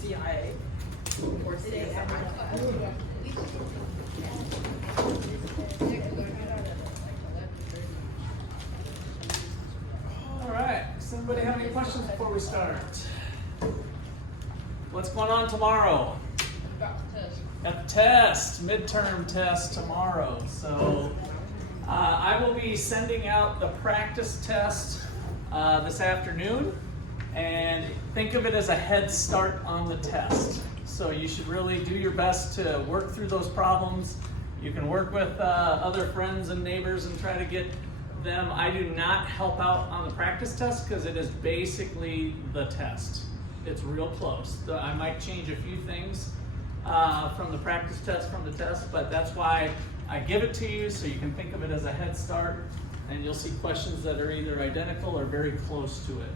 CIA or All right, does anybody have any questions before we start? What's going on tomorrow? At the test, midterm test tomorrow. So I will be sending out the practice test this afternoon, and think of it as a head start on the test. So you should really do your best to work through those problems. You can work with other friends and neighbors and try to get them. I do not help out on the practice test because it is basically the test. It's real close. I might change a few things from the practice test from the test, but that's why I give it to you so you can think of it as a head start, and you'll see questions that are either identical or very close to it.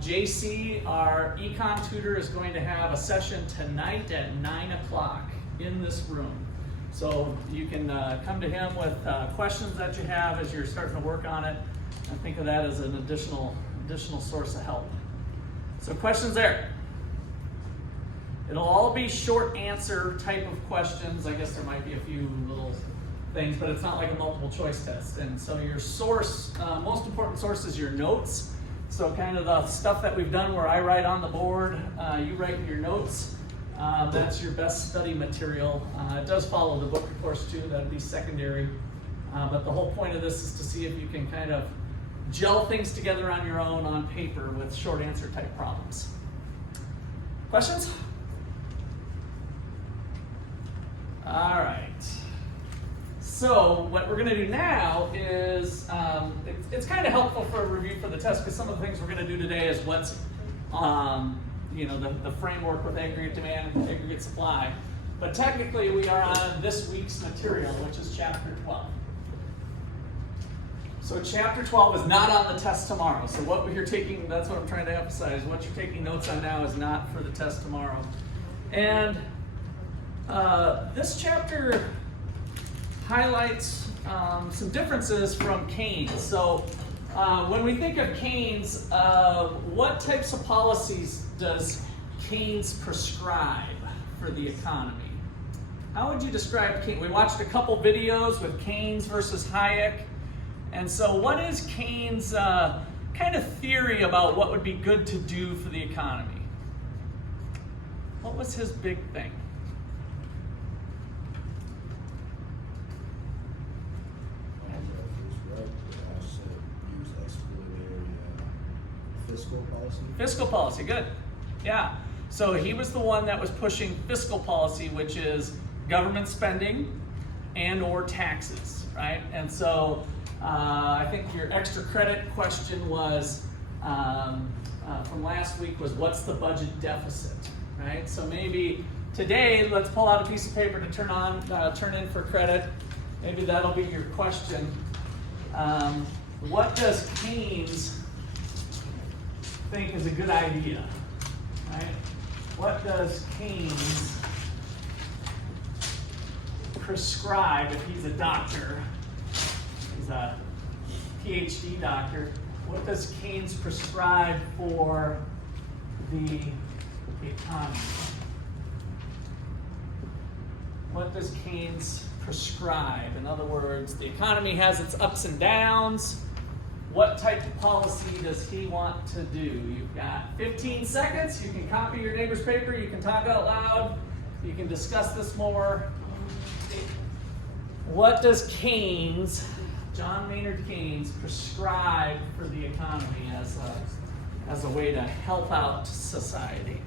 JC, our econ tutor, is going to have a session tonight at 9 o'clock in this room. So you can come to him with questions that you have as you're starting to work on it, and think of that as an additional source of help. So questions there? It'll all be short answer type of questions. I guess there might be a few little things, but it's not like a multiple choice test. And so your source, most important source is your notes. So kind of the stuff that we've done where I write on the board, you write in your notes. That's your best study material. It does follow the book, of course, too. That'd be secondary. But the whole point of this is to see if you can kind of gel things together on your own on paper with short answer type problems. Questions? All right. So what we're going to do now is, it's kind of helpful for a review for the test, because some of the things we're going to do today is what's, the framework with aggregate demand and aggregate supply. But technically we are on this week's material, which is chapter 12. So chapter 12 is not on the test tomorrow. So what you're taking, that's what I'm trying to emphasize, what you're taking notes on now is not for the test tomorrow. And this chapter highlights some differences from Keynes. So when we think of Keynes, what types of policies does Keynes prescribe for the economy? How would you describe Keynes? We watched a couple videos with Keynes versus Hayek. And so what is Keynes' kind of theory about what would be good to do for the economy? What was his big thing? Fiscal policy? Fiscal policy, good. Yeah. So he was the one that was pushing fiscal policy, which is government spending and or taxes, right? And so I think your extra credit question was from last week was, what's the budget deficit, right? So maybe today, let's pull out a piece of paper to turn in for credit. Maybe that'll be your question. What does Keynes think is a good idea, right? What does Keynes prescribe if he's a doctor? He's a PhD doctor. What does Keynes prescribe for the economy? What does Keynes prescribe? In other words, the economy has its ups and downs. What type of policy does he want to do? You've got 15 seconds. You can copy your neighbor's paper. You can talk out loud. You can discuss this more. What does Keynes, John Maynard Keynes, prescribe for the economy as a way to help out society?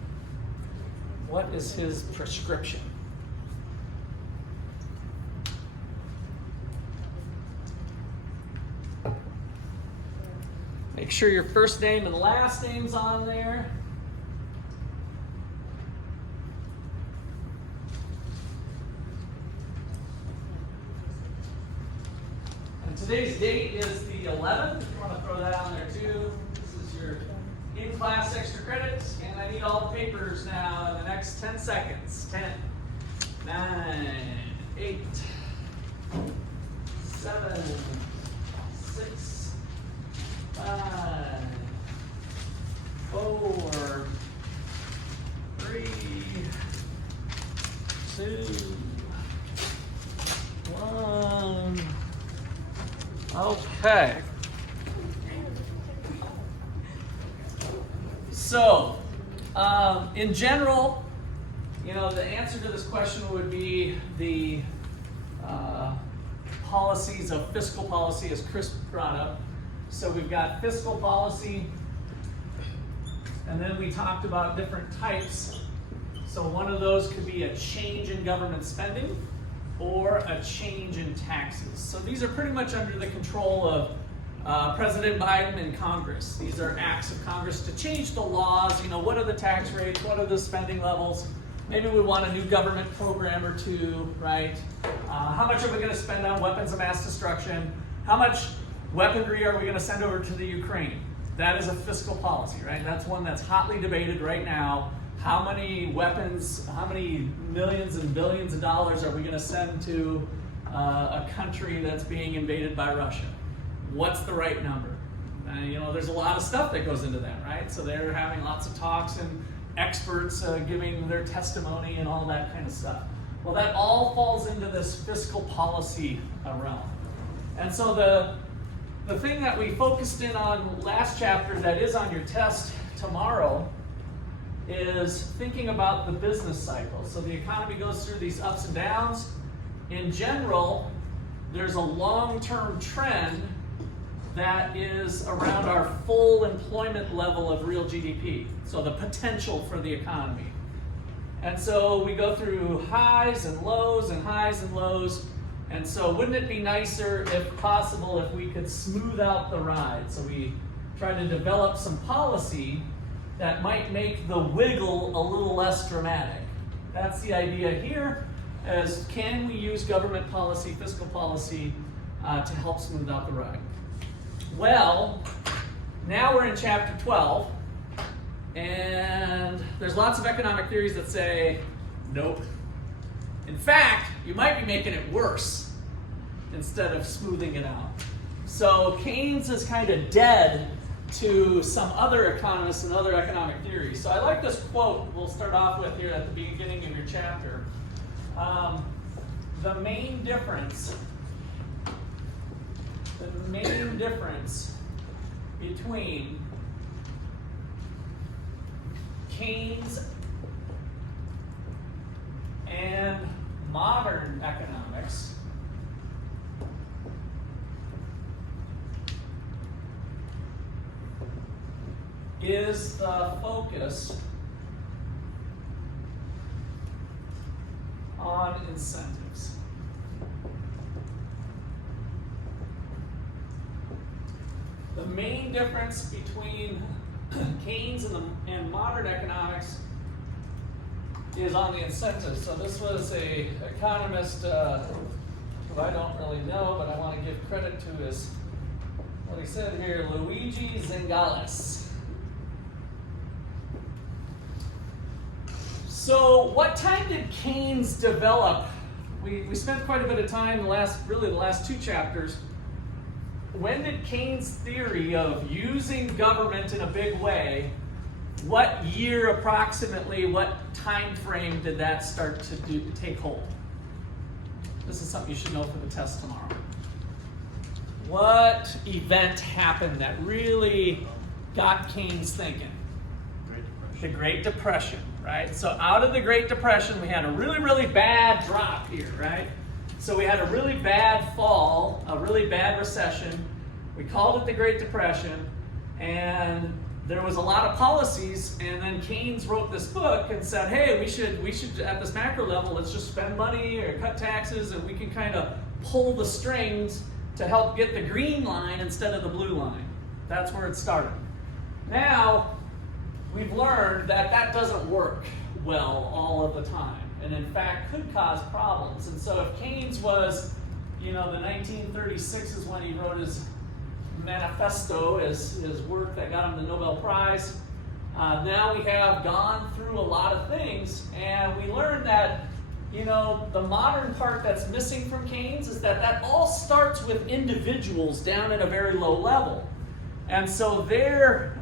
What is his prescription? Make sure your first name and last name's on there. And today's date is the 11th. If you want to throw that on there too. This is your class extra credit, and I need all the papers now in the next 10 seconds. 10, 9, 8, 7, 6, 5, 4, 3, 2, 1. Okay. So, in general, the answer to this question would be the policies of fiscal policy, as Chris brought up. So we've got fiscal policy, and then we talked about different types. So one of those could be a change in government spending or a change in taxes. So these are pretty much under the control of President Biden and Congress. These are acts of Congress to change the laws. What are the tax rates? What are the spending levels? Maybe we want a new government program or two, right? How much are we going to spend on weapons of mass destruction? How much weaponry are we going to send over to the Ukraine? That is a fiscal policy, right? That's one that's hotly debated right now. How many weapons, how many millions and billions of dollars are we going to send to a country that's being invaded by Russia? What's the right number? There's a lot of stuff that goes into that, right? So they're having lots of talks and experts giving their testimony and all that kind of stuff. Well, that all falls into this fiscal policy realm. And so the thing that we focused in on last chapter that is on your test tomorrow is thinking about the business cycle. So the economy goes through these ups and downs. In general, there's a long-term trend that is around our full employment level of real GDP, so the potential for the economy. And so we go through highs and lows and highs and lows, and so wouldn't it be nicer, if possible, if we could smooth out the ride? So we try to develop some policy that might make the wiggle a little less dramatic. That's the idea here, is can we use government policy, fiscal policy, to help smooth out the ride? Well, now we're in chapter 12, and there's lots of economic theories that say, nope. In fact, you might be making it worse instead of smoothing it out. So Keynes is kind of dead to some other economists and other economic theories. So I like this quote we'll start off with here at the beginning of your chapter. The main difference between Keynes and modern economics is the focus on incentives. The main difference between Keynes and modern economics is on the incentives. So this was a economist who I don't really know, but I want to give credit to his, what he said here, Luigi Zingales. So what time did Keynes develop? We spent quite a bit of time the last two chapters. When did Keynes' theory of using government in a big way, what year approximately, what time frame did that start to take hold? This is something you should know for the test tomorrow. What event happened that really got Keynes thinking? The Great Depression, right? So out of the Great Depression, we had a really, really bad drop here, right? So we had a really bad fall, a really bad recession. We called it the Great Depression, and there was a lot of policies, and then Keynes wrote this book and said, hey, we should at this macro level, let's just spend money or cut taxes, and we can kind of pull the strings to help get the green line instead of the blue line. That's where it started. Now, we've learned that that doesn't work well all of the time, and in fact could cause problems. And so if Keynes was, the 1936 is when he wrote his manifesto, his work that got him the Nobel Prize, Now we have gone through a lot of things, and we learned that, you know, the modern part that's missing from Keynes is that all starts with individuals down at a very low level. And so their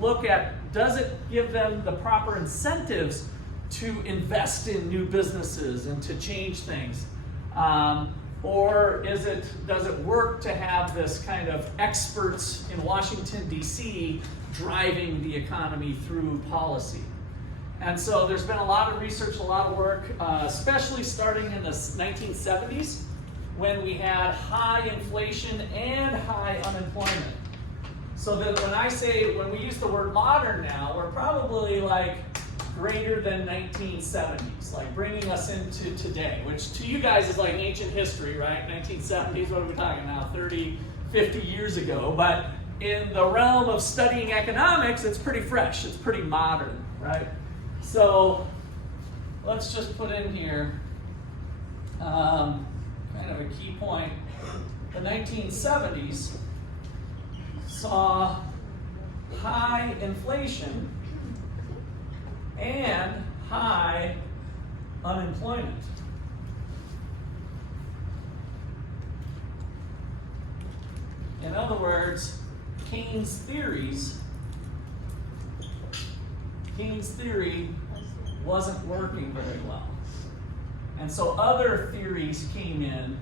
look at, does it give them the proper incentives to invest in new businesses and to change things? Or does it work to have this kind of experts in Washington, D.C. driving the economy through policy? And so there's been a lot of research, a lot of work, especially starting in the 1970s when we had high inflation and high unemployment. So that when we use the word modern now, we're probably like greater than 1970s, like bringing us into today, which to you guys is like ancient history, right? 1970s, what are we talking now? 30, 50 years ago. But in the realm of studying economics, it's pretty fresh, it's pretty modern, right? So let's just put in here kind of a key point. The 1970s saw high inflation and high unemployment. In other words, Keynes' theory wasn't working very well. And so other theories came in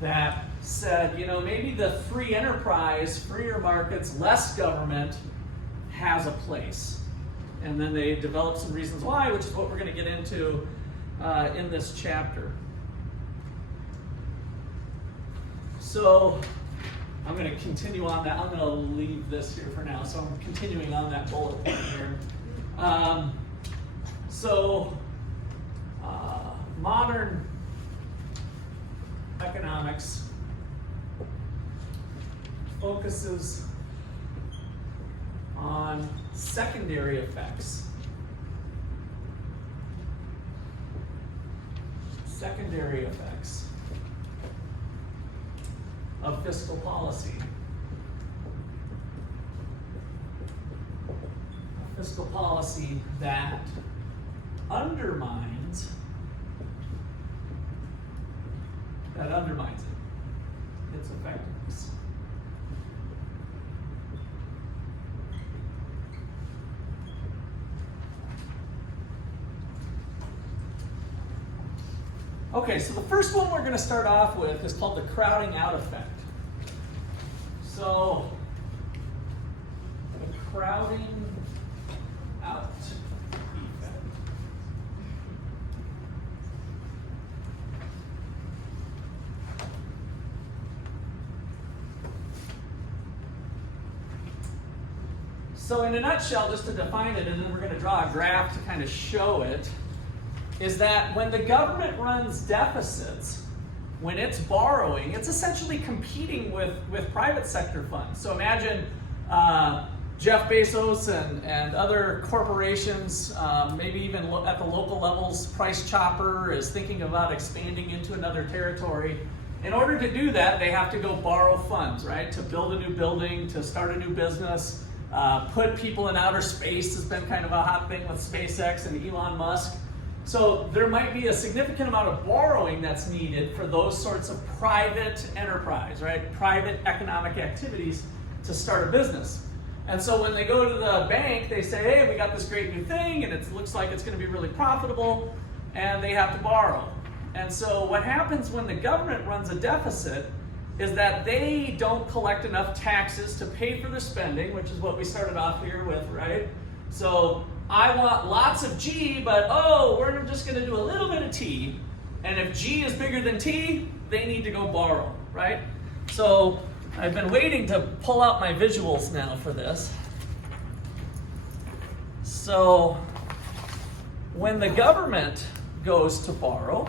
that said, you know, maybe the free enterprise, freer markets, less government has a place. And then they developed some reasons why, which is what we're going to get into in this chapter. So I'm going to continue on that. I'm going to leave this here for now. So I'm continuing on that bullet point here. Modern economics focuses on secondary effects. Secondary effects of fiscal policy. A fiscal policy that undermines its effectiveness. Okay, so the first one we're going to start off with is called the crowding out effect. So, the crowding out effect. So in a nutshell, just to define it, and then we're going to draw a graph to kind of show it, is that when the government runs deficits, when it's borrowing, it's essentially competing with private sector funds. So imagine Jeff Bezos and other corporations, maybe even at the local levels, Price Chopper is thinking about expanding into another territory. In order to do that, they have to go borrow funds, right? To build a new building, to start a new business, put people in outer space has been kind of a hot thing with SpaceX and Elon Musk. So there might be a significant amount of borrowing that's needed for those sorts of private enterprise, right? Private economic activities to start a business. And so when they go to the bank, they say, hey, we got this great new thing and it looks like it's going to be really profitable, and they have to borrow. And so what happens when the government runs a deficit is that they don't collect enough taxes to pay for their spending, which is what we started off here with, right? So I want lots of G, but we're just going to do a little bit of T. And if G is bigger than T, they need to go borrow, right? So I've been waiting to pull out my visuals now for this. So when the government goes to borrow,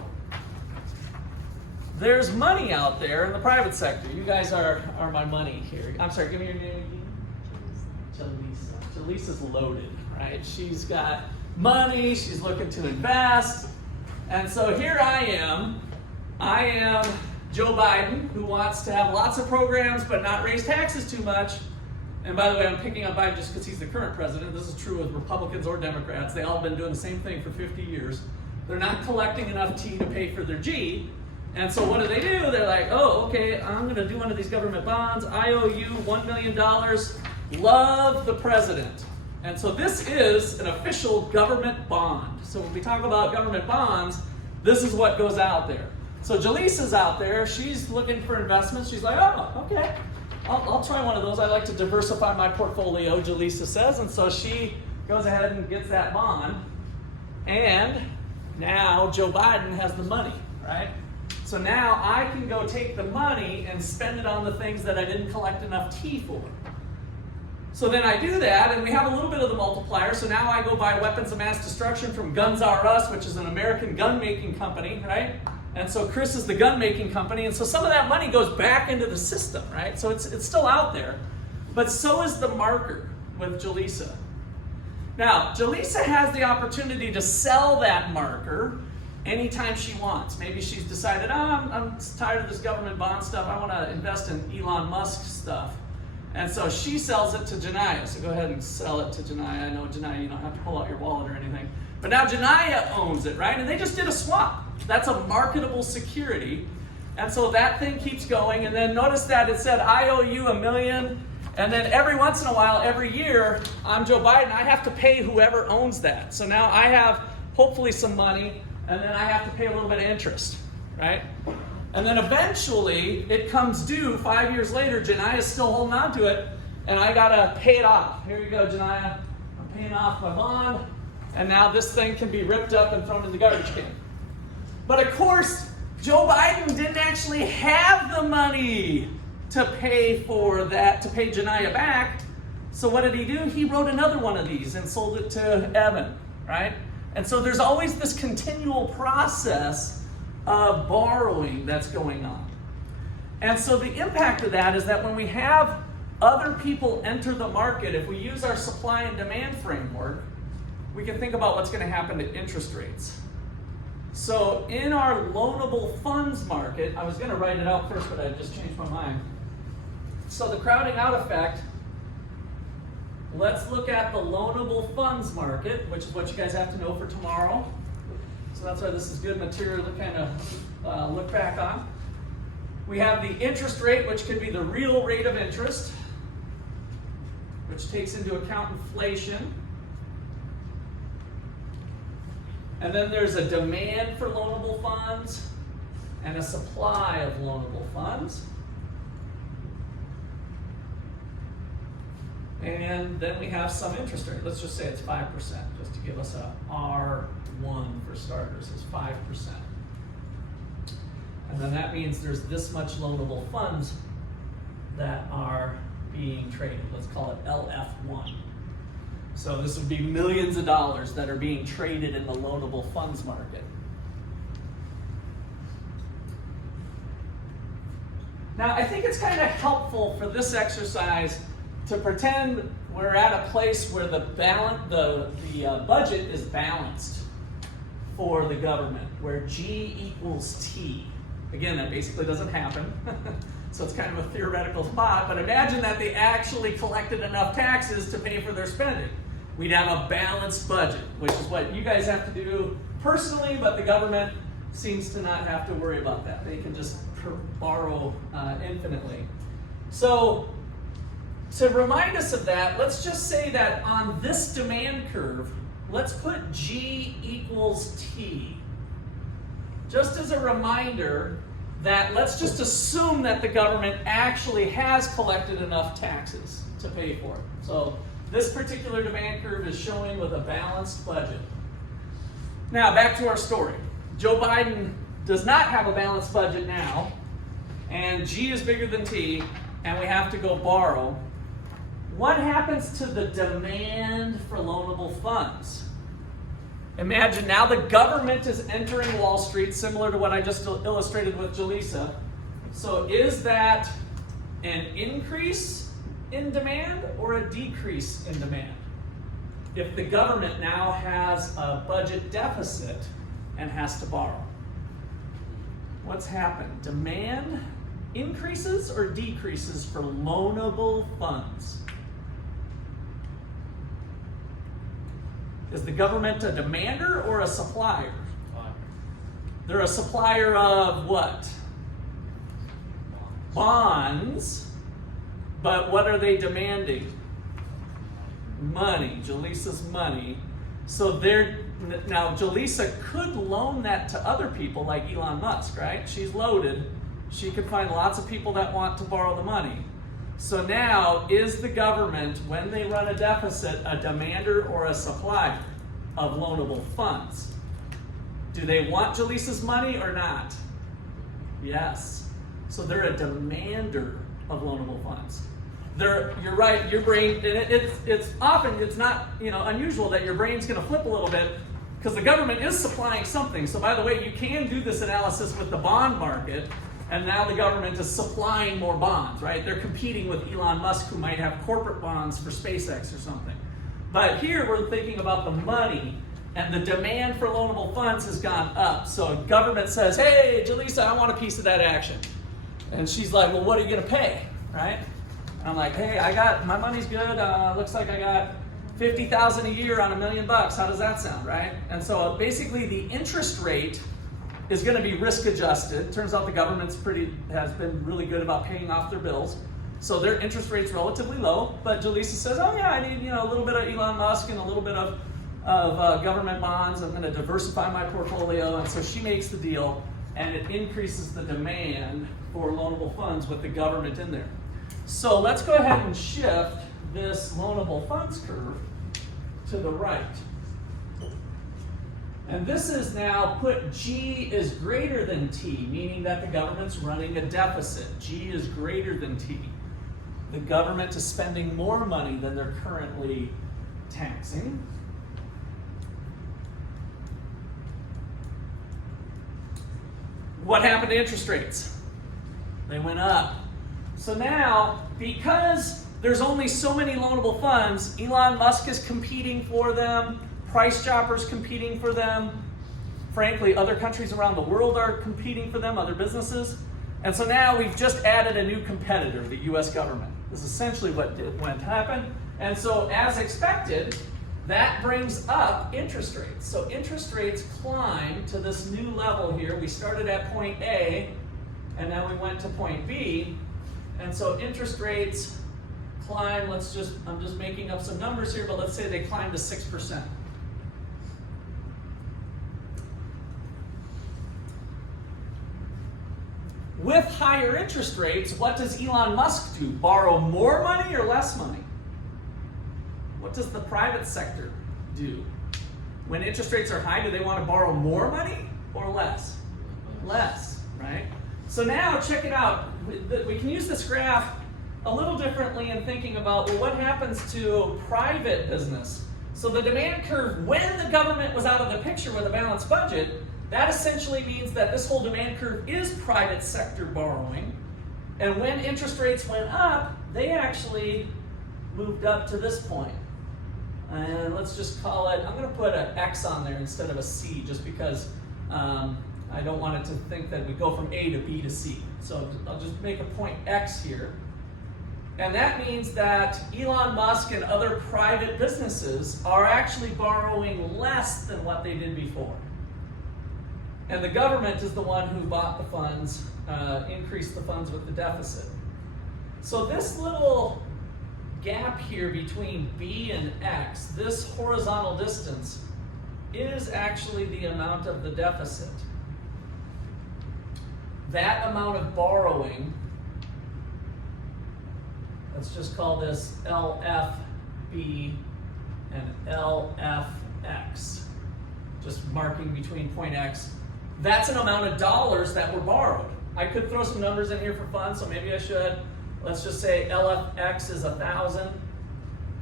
there's money out there in the private sector. You guys are my money here. I'm sorry, give me your name again. Jalisa. Jalisa's loaded, right? She's got money, she's looking to invest. And so here I am Joe Biden, who wants to have lots of programs but not raise taxes too much. And by the way, I'm picking on Biden just because he's the current president. This is true with Republicans or Democrats. They all have been doing the same thing for 50 years. They're not collecting enough T to pay for their G. And so what do? They're like, oh, okay, I'm going to do one of these government bonds. I owe you $1 million. Love the president. And so this is an official government bond. So when we talk about government bonds, this is what goes out there. So Jaleesa's out there. She's looking for investments. She's like, oh, okay. I'll try one of those. I like to diversify my portfolio, Jaleesa says. And so she goes ahead and gets that bond. And now Joe Biden has the money, right? So now I can go take the money and spend it on the things that I didn't collect enough T for. So then I do that, and we have a little bit of the multiplier. So now I go buy weapons of mass destruction from Guns R Us, which is an American gun-making company, right? And so Chris is the gun-making company, and so some of that money goes back into the system, right? So it's still out there. But so is the marker with Jaleesa. Now, Jaleesa has the opportunity to sell that marker anytime she wants. Maybe she's decided, I'm tired of this government bond stuff. I want to invest in Elon Musk stuff. And so she sells it to Janiyah. So go ahead and sell it to Janiyah. I know, Janiyah, you don't have to pull out your wallet or anything. But now Janiyah owns it, right? And they just did a swap. That's a marketable security. And so that thing keeps going. And then notice that it said, I owe you $1 million. And then every once in a while, every year, I'm Joe Biden. I have to pay whoever owns that. So now I have hopefully some money. And then I have to pay a little bit of interest, right? And then eventually, it comes due 5 years later. Janiyah's still holding on to it. And I got to pay it off. Here you go, Janiyah. I'm paying off my bond. And now this thing can be ripped up and thrown in the garbage can. But of course, Joe Biden didn't actually have the money to pay for that, to pay Janiyah back. So what did he do? He wrote another one of these and sold it to Evan, right? And so there's always this continual process of borrowing that's going on. And so the impact of that is that when we have other people enter the market, if we use our supply and demand framework, we can think about what's going to happen to interest rates. So in our loanable funds market, I was going to write it out first, but I just changed my mind. So the crowding out effect, let's look at the loanable funds market, which is what you guys have to know for tomorrow. So that's why this is good material to kind of look back on. We have the interest rate, which could be the real rate of interest, which takes into account inflation. And then there's a demand for loanable funds and a supply of loanable funds. And then we have some interest rate. Let's just say it's 5%, just to give us a R1 for starters, is 5%. And then that means there's this much loanable funds that are being traded. Let's call it LF1. So this would be millions of dollars that are being traded in the loanable funds market. Now, I think it's kind of helpful for this exercise to pretend we're at a place where the budget is balanced for the government, where G equals T. Again, that basically doesn't happen. So it's kind of a theoretical thought, but imagine that they actually collected enough taxes to pay for their spending. We'd have a balanced budget, which is what you guys have to do personally, but the government seems to not have to worry about that. They can just borrow infinitely. So to remind us of that, let's just say that on this demand curve, let's put G equals T. Just as a reminder that let's just assume that the government actually has collected enough taxes to pay for it. So this particular demand curve is showing with a balanced budget. Now, back to our story. Joe Biden does not have a balanced budget now, and G is bigger than T, and we have to go borrow. What happens to the demand for loanable funds? Imagine now the government is entering Wall Street, similar to what I just illustrated with Jaleesa. So is that an increase in demand or a decrease in demand? If the government now has a budget deficit and has to borrow, what's happened? Demand increases or decreases for loanable funds? Is the government a demander or a supplier? They're a supplier of what? Bonds. But what are they demanding? Money. Jaleesa's money. So now Jalisa could loan that to other people like Elon Musk, right? She's loaded. She could find lots of people that want to borrow the money. So now, is the government, when they run a deficit, a demander or a supplier of loanable funds? Do they want Jaleesa's money or not? Yes. So they're a demander of loanable funds. You're right, your brain, and it's not unusual that your brain's going to flip a little bit because the government is supplying something. So by the way, you can do this analysis with the bond market, and now the government is supplying more bonds, right? They're competing with Elon Musk, who might have corporate bonds for SpaceX or something. But here we're thinking about the money, and the demand for loanable funds has gone up. So government says, hey, Jalisa, I want a piece of that action. And she's like, well, what are you going to pay, right? I'm like, hey, my money's good. Looks like I got $50,000 a year on $1 million. How does that sound, right? And so basically the interest rate is going to be risk adjusted. Turns out the government's has been really good about paying off their bills. So their interest rate's relatively low. But Jalisa says, oh yeah, I need a little bit of Elon Musk and a little bit of government bonds. I'm going to diversify my portfolio. And so she makes the deal, and it increases the demand for loanable funds with the government in there. So let's go ahead and shift this loanable funds curve to the right. And this is now put G is greater than T, meaning that the government's running a deficit. G is greater than T. The government is spending more money than they're currently taxing. What happened to interest rates? They went up. So now, because there's only so many loanable funds, Elon Musk is competing for them, Price Chopper's competing for them, frankly, other countries around the world are competing for them, other businesses. And so now we've just added a new competitor, the US government. This is essentially what went to happen. And so as expected, that brings up interest rates. So interest rates climb to this new level here. We started at point A, and now we went to point B. And so interest rates climb, I'm just making up some numbers here, but let's say they climb to 6%. With higher interest rates, what does Elon Musk do? Borrow more money or less money? What does the private sector do? When interest rates are high, do they want to borrow more money or less? Less, right? So now check it out. We can use this graph a little differently in thinking about, well, what happens to private business? So the demand curve, when the government was out of the picture with a balanced budget, that essentially means that this whole demand curve is private sector borrowing. And when interest rates went up, they actually moved up to this point. And let's just call it, I'm going to put an X on there instead of a C, just because I don't want it to think that we go from A to B to C. So I'll just make a point X here. And that means that Elon Musk and other private businesses are actually borrowing less than what they did before. And the government is the one who bought the funds, increased the funds with the deficit. So this little gap here between B and X, this horizontal distance, is actually the amount of the deficit. That amount of borrowing, let's just call this LFB and LFX, just marking between point X. That's an amount of dollars that were borrowed. I could throw some numbers in here for fun, so maybe I should. Let's just say LFX is 1,000,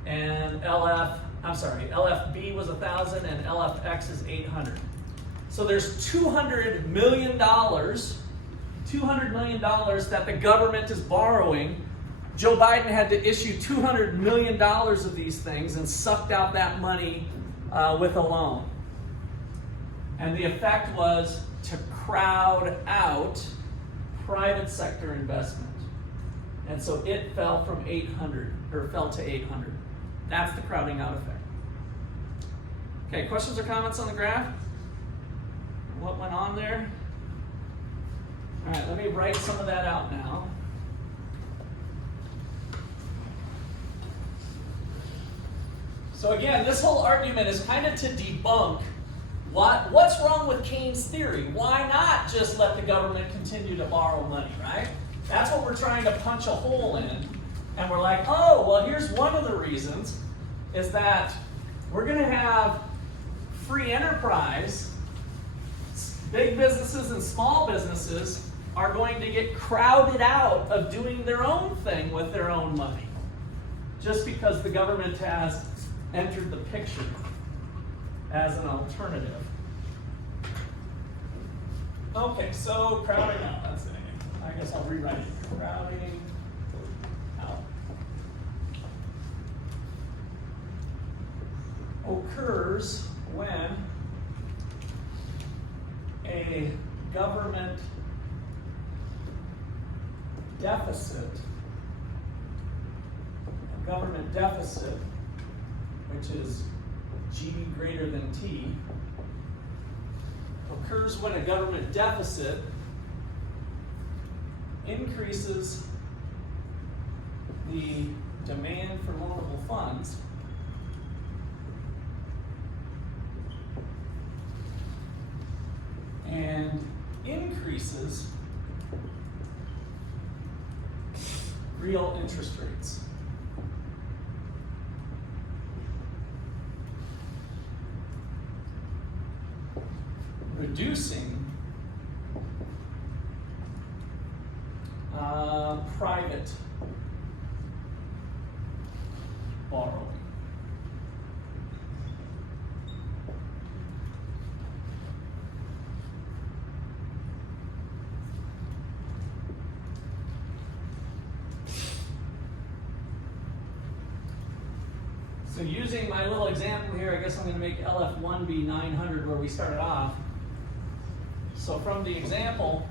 and LFB was 1,000, and LFX is 800. So there's $200 million that the government is borrowing. Joe Biden had to issue $200 million of these things and sucked out that money with a loan. And the effect was to crowd out private sector investment. And so it fell to 800. That's the crowding out effect. Okay, questions or comments on the graph? What went on there? All right, let me write some of that out now. So again, this whole argument is kind of to debunk what's wrong with Keynes' theory. Why not just let the government continue to borrow money, right? That's what we're trying to punch a hole in. And we're like, oh, well, here's one of the reasons, is that we're going to have free enterprise. Big businesses and small businesses are going to get crowded out of doing their own thing with their own money, just because the government has entered the picture as an alternative. Okay, so crowding out, that's it. I guess I'll rewrite it. Crowding out occurs when a government deficit, which is G greater than T, occurs when a government deficit increases the demand for loanable funds and increases real interest rates. Reducing private borrowing. So using my little example here, I guess I'm going to make LF1 be 900 where we started off. So from the example,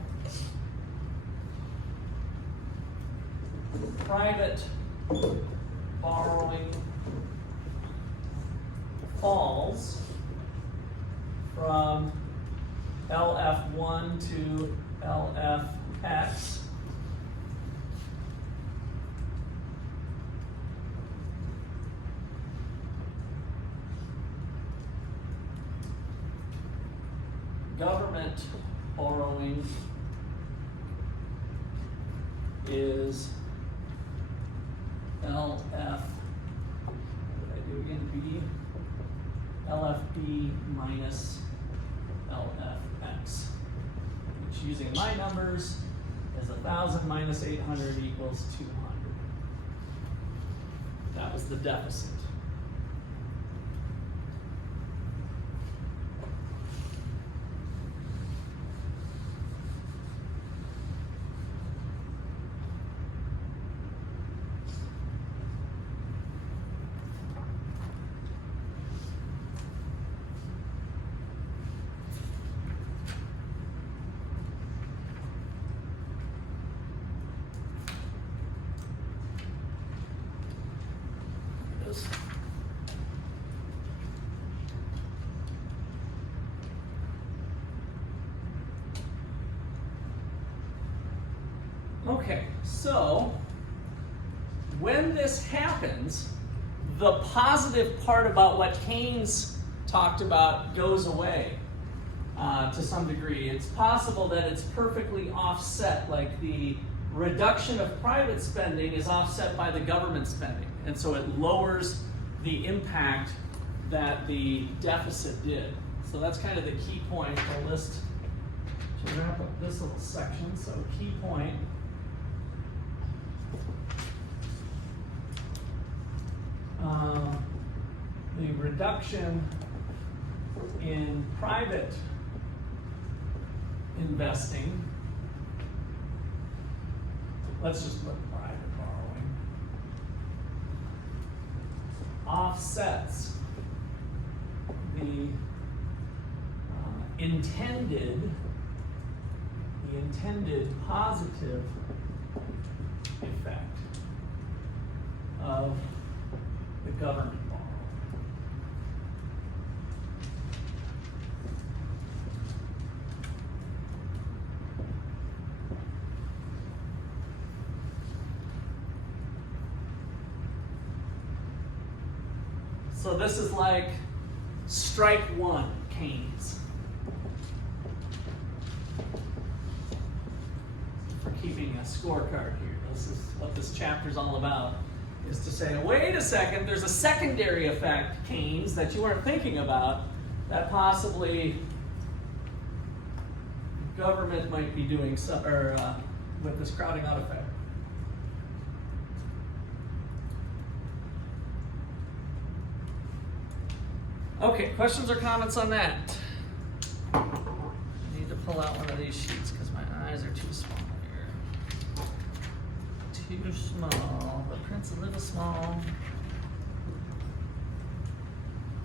private borrowing falls from LF1 to LFX. Government borrowing is LF, what did I do again, B? LFB minus LFX, which using my numbers is 1,000 minus 800 equals 200. That was the deficit. Okay, so when this happens, the positive part about what Keynes talked about goes away to some degree. It's possible that it's perfectly offset, like the reduction of private spending is offset by the government spending, and so it lowers the impact that the deficit did. So that's kind of the key point. I'll list to wrap up this little section. So key point. The reduction in private investing, let's just put private borrowing, offsets the intended positive effect of the government borrowing. So this is like strike one, Keynes. For keeping a scorecard here. This is what this chapter is all about, is to say, wait a second, there's a secondary effect, Keynes, that you weren't thinking about, that possibly government might be doing some, with this crowding out effect. Okay, questions or comments on that? I need to pull out one of these sheets because my eyes are too small here. Too small. The print's a little small.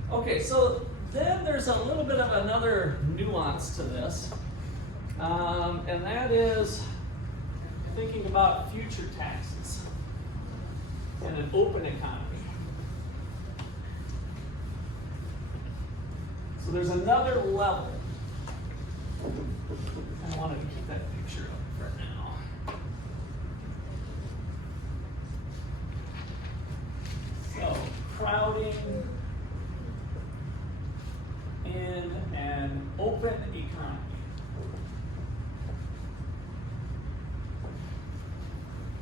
Okay, so then there's a little bit of another nuance to this, and that is thinking about future taxes in an open economy. So there's another level. I wanted to keep that picture up for now. So, crowding in an open economy.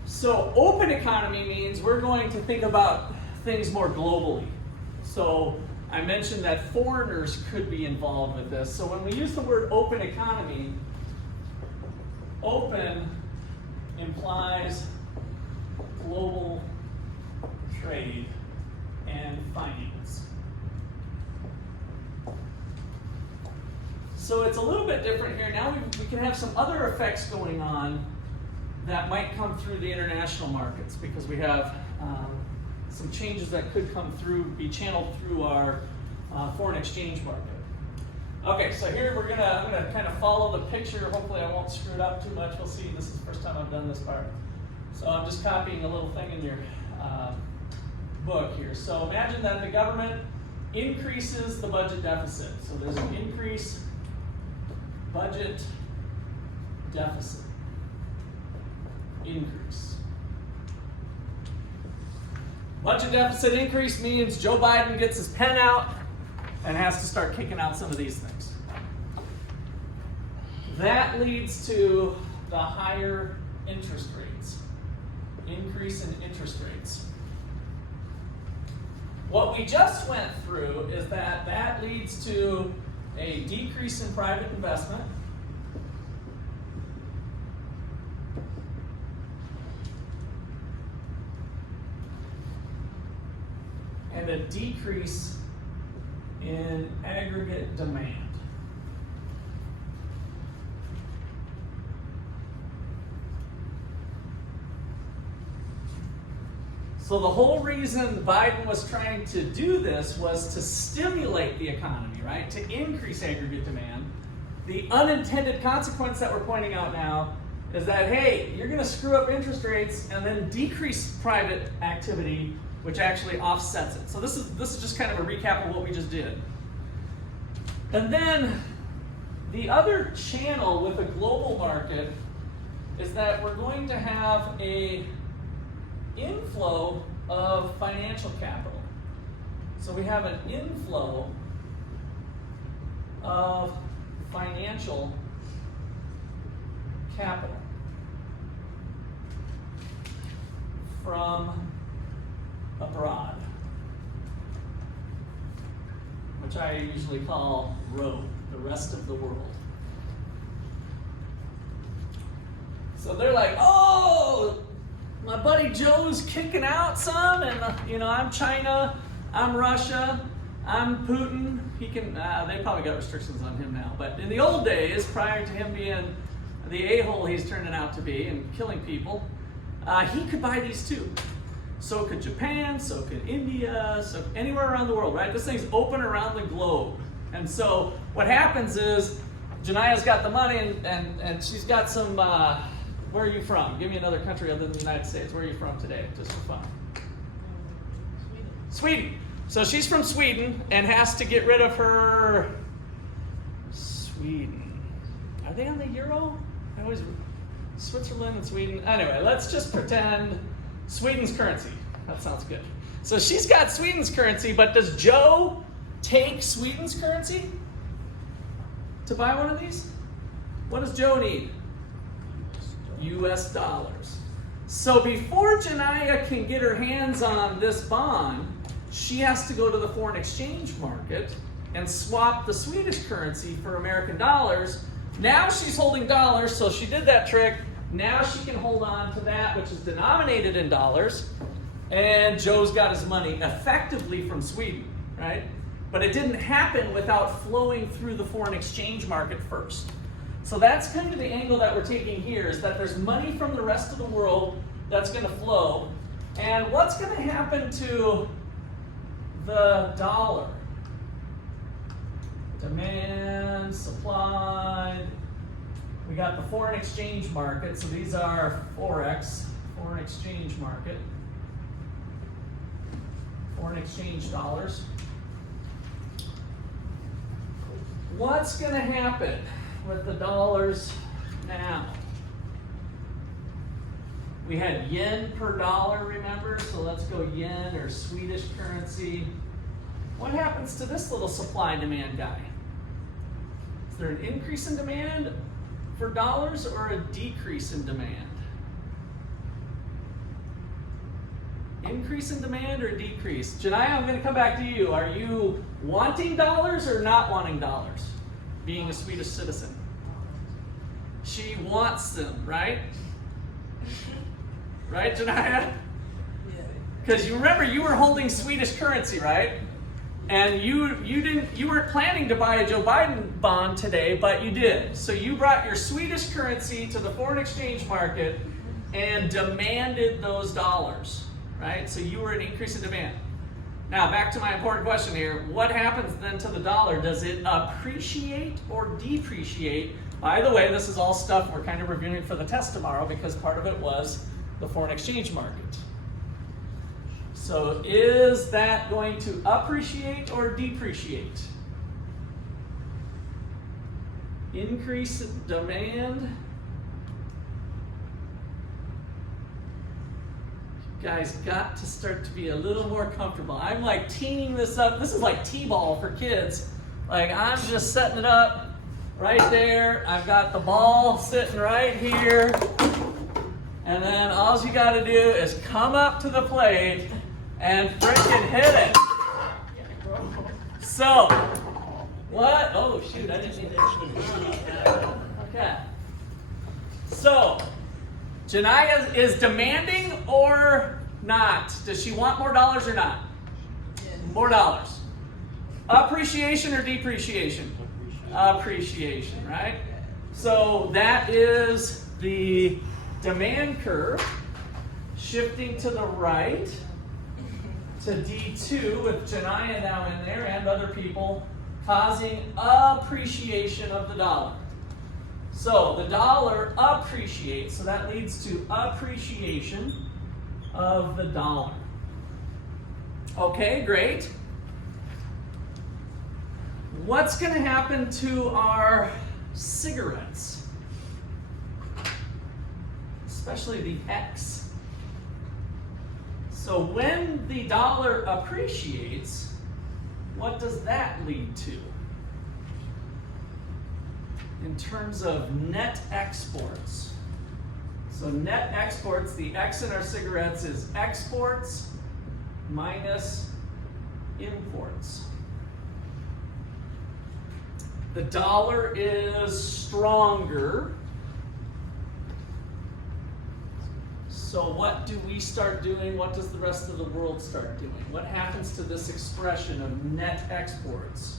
So, open economy means we're going to think about things more globally. So, I mentioned that foreigners could be involved with this. So when we use the word open economy, open implies global trade and finance. So it's a little bit different here. Now we can have some other effects going on that might come through the international markets, because we have some changes that could come through, be channeled through our foreign exchange market. Okay, so here I'm gonna kind of follow the picture. Hopefully I won't screw it up too much. We'll see. This is the first time I've done this part. So I'm just copying a little thing in your book here. So imagine that the government increases the budget deficit. So there's an increase budget deficit. Increase. Budget deficit increase means Joe Biden gets his pen out and has to start kicking out some of these things. That leads to the higher interest rates, increase in interest rates. What we just went through is that leads to a decrease in private investment, and a decrease in aggregate demand. So the whole reason Biden was trying to do this was to stimulate the economy, right? To increase aggregate demand. The unintended consequence that we're pointing out now is that, hey, you're going to screw up interest rates and then decrease private activity, which actually offsets it. So this is just kind of a recap of what we just did. And then the other channel with a global market is that we're going to have a inflow of financial capital. So we have an inflow of financial capital from abroad, which I usually call ROE, the rest of the world. So they're like, oh, my buddy Joe's kicking out some, and I'm China, I'm Russia, I'm Putin. He can. They probably got restrictions on him now, but in the old days, prior to him being the a-hole he's turning out to be and killing people, he could buy these too. So could Japan, so could India, so anywhere around the world, right? This thing's open around the globe. And so what happens is, Jania's got the money and she's got some, where are you from? Give me another country other than the United States. Where are you from today, just for fun? Sweden. So she's from Sweden and has to get rid of her, Sweden. Are they on the euro? Switzerland and Sweden. Anyway, let's just pretend Sweden's currency. That sounds good. So she's got Sweden's currency, but does Joe take Sweden's currency to buy one of these? What does Joe need? US dollars. So before Janaya can get her hands on this bond, she has to go to the foreign exchange market and swap the Swedish currency for American dollars. Now she's holding dollars, so she did that trick. Now she can hold on to that which is denominated in dollars, and Joe's got his money effectively from Sweden, right? But it didn't happen without flowing through the foreign exchange market first. So that's kind of the angle that we're taking here, is that there's money from the rest of the world that's going to flow. And what's going to happen to the dollar? Demand, supply. We got the foreign exchange market. So these are Forex, foreign exchange market. Foreign exchange dollars. What's going to happen with the dollars now? We had yen per dollar, remember? So let's go yen or Swedish currency. What happens to this little supply demand guy? Is there an increase in demand for dollars or a decrease in demand? Increase in demand or decrease? Janaya, I'm going to come back to you. Are you wanting dollars or not wanting dollars, being a Swedish citizen? She wants them, right? Right, Janaya? Because you remember you were holding Swedish currency, right? And you weren't planning to buy a Joe Biden bond today, but you did. So you brought your Swedish currency to the foreign exchange market and demanded those dollars, right? So you were an increase in demand. Now back to my important question here. What happens then to the dollar? Does it appreciate or depreciate? By the way, this is all stuff we're kind of reviewing for the test tomorrow, because part of it was the foreign exchange market. So is that going to appreciate or depreciate? Increase in demand. You guys got to start to be a little more comfortable. I'm like teeing this up. This is like t-ball for kids. Like I'm just setting it up right there. I've got the ball sitting right here. And then all you got to do is come up to the plate and frickin' hit it. So, what? Oh, shoot, I didn't need that. Okay. So, Janaya is demanding or not? Does she want more dollars or not? Yes. More dollars. Appreciation or depreciation? Appreciation, right? So, that is the demand curve shifting to the right to D2 with Janaya now in there and other people, causing appreciation of the dollar. So the dollar appreciates, so that leads to appreciation of the dollar. Okay, great. What's going to happen to our cigarettes? Especially the X. So when the dollar appreciates, what does that lead to? In terms of net exports. So net exports, the X in our cigarettes is exports minus imports. The dollar is stronger. So what do we start doing? What does the rest of the world start doing? What happens to this expression of net exports?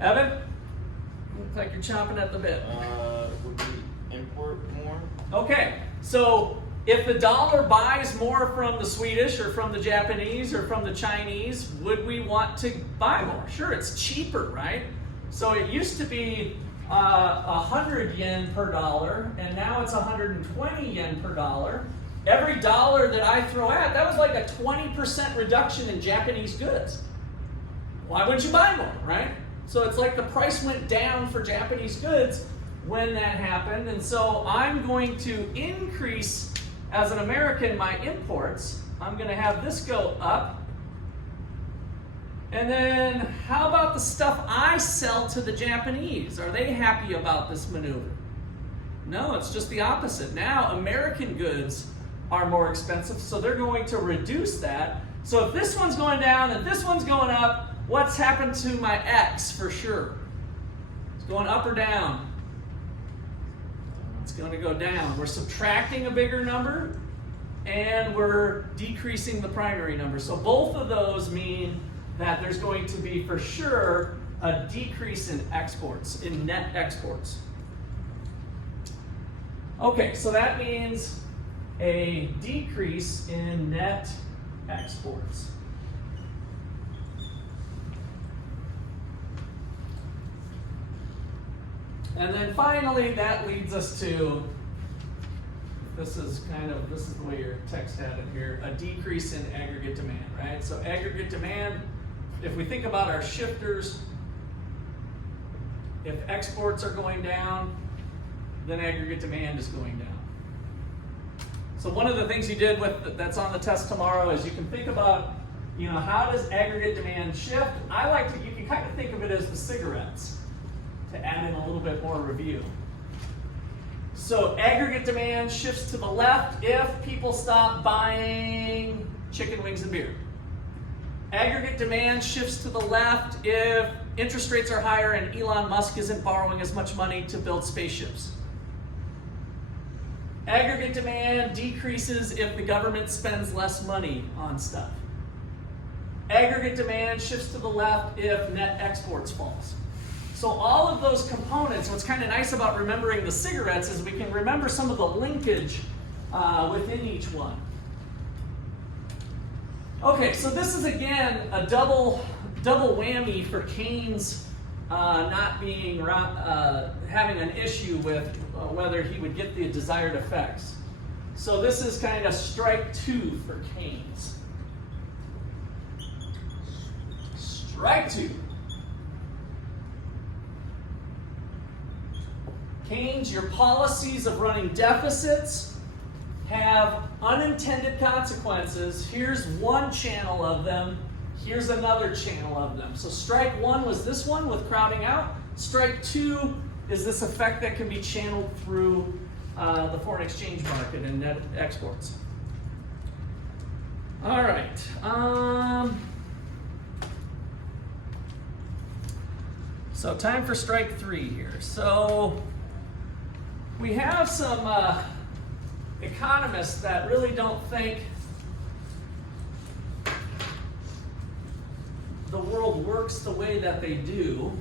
Evan? Looks like you're chomping at the bit. Would we import more? Okay, so if the dollar buys more from the Swedish or from the Japanese or from the Chinese, would we want to buy more? Sure, it's cheaper, right? So it used to be 100 yen per dollar, and now it's 120 yen per dollar. Every dollar that I throw at, that was like a 20% reduction in Japanese goods. Why wouldn't you buy more, right? So it's like the price went down for Japanese goods when that happened, and so I'm going to increase as an American, my imports, I'm going to have this go up. And then how about the stuff I sell to the Japanese? Are they happy about this maneuver? No, it's just the opposite. Now American goods are more expensive, so they're going to reduce that. So if this one's going down and this one's going up, what's happened to my X for sure? It's going up or down? It's going to go down. We're subtracting a bigger number and we're decreasing the primary number. So both of those mean that there's going to be for sure a decrease in exports, in net exports. Okay, so that means a decrease in net exports. And then finally, that leads us to, this is the way your text had it here, a decrease in aggregate demand, right? So aggregate demand, if we think about our shifters, if exports are going down, then aggregate demand is going down. So one of the things you did that's on the test tomorrow is you can think about, how does aggregate demand shift? You can kind of think of it as the cigarettes, to add in a little bit more review. So aggregate demand shifts to the left if people stop buying chicken wings and beer. Aggregate demand shifts to the left if interest rates are higher and Elon Musk isn't borrowing as much money to build spaceships. Aggregate demand decreases if the government spends less money on stuff. Aggregate demand shifts to the left if net exports falls. So all of those components, what's kind of nice about remembering the cigarettes is we can remember some of the linkage within each one. Okay, so this is again a double whammy for Keynes not being having an issue with whether he would get the desired effects. So this is kind of strike two for Keynes. Strike two. Keynes, your policies of running deficits have unintended consequences. Here's one channel of them. Here's another channel of them. So strike one was this one with crowding out. Strike two is this effect that can be channeled through the foreign exchange market and net exports. All right. So time for strike three here. So we have some economists that really don't think the world works the way that they do,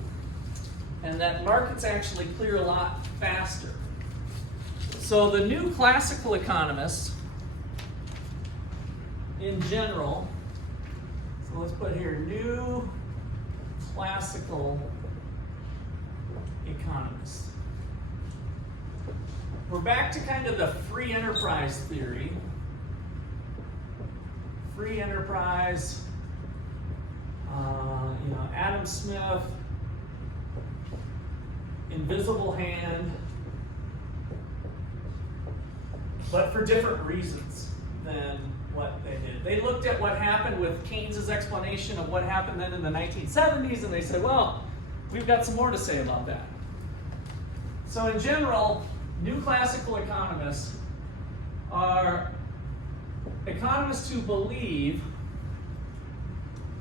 and that markets actually clear a lot faster. So the new classical economists, in general, so let's put here, new classical economists. We're back to kind of the free enterprise theory. Free enterprise, Adam Smith, invisible hand, but for different reasons than what they did. They looked at what happened with Keynes's explanation of what happened then in the 1970s, and they said, well, we've got some more to say about that. So in general, new classical economists are economists who believe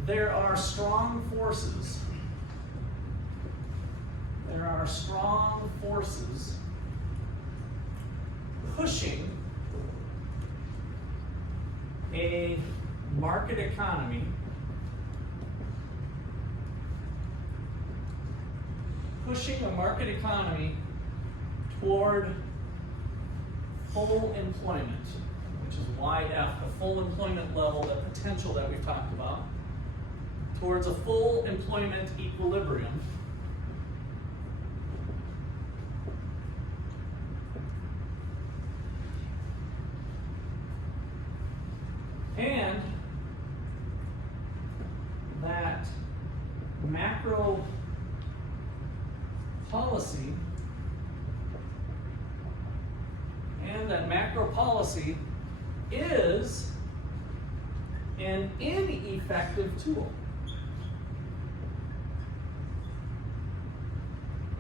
there are strong forces. There are strong forces pushing a market economy toward full employment, which is YF, the full employment level, the potential that we've talked about, towards a full employment equilibrium. And that macro policy is an ineffective tool.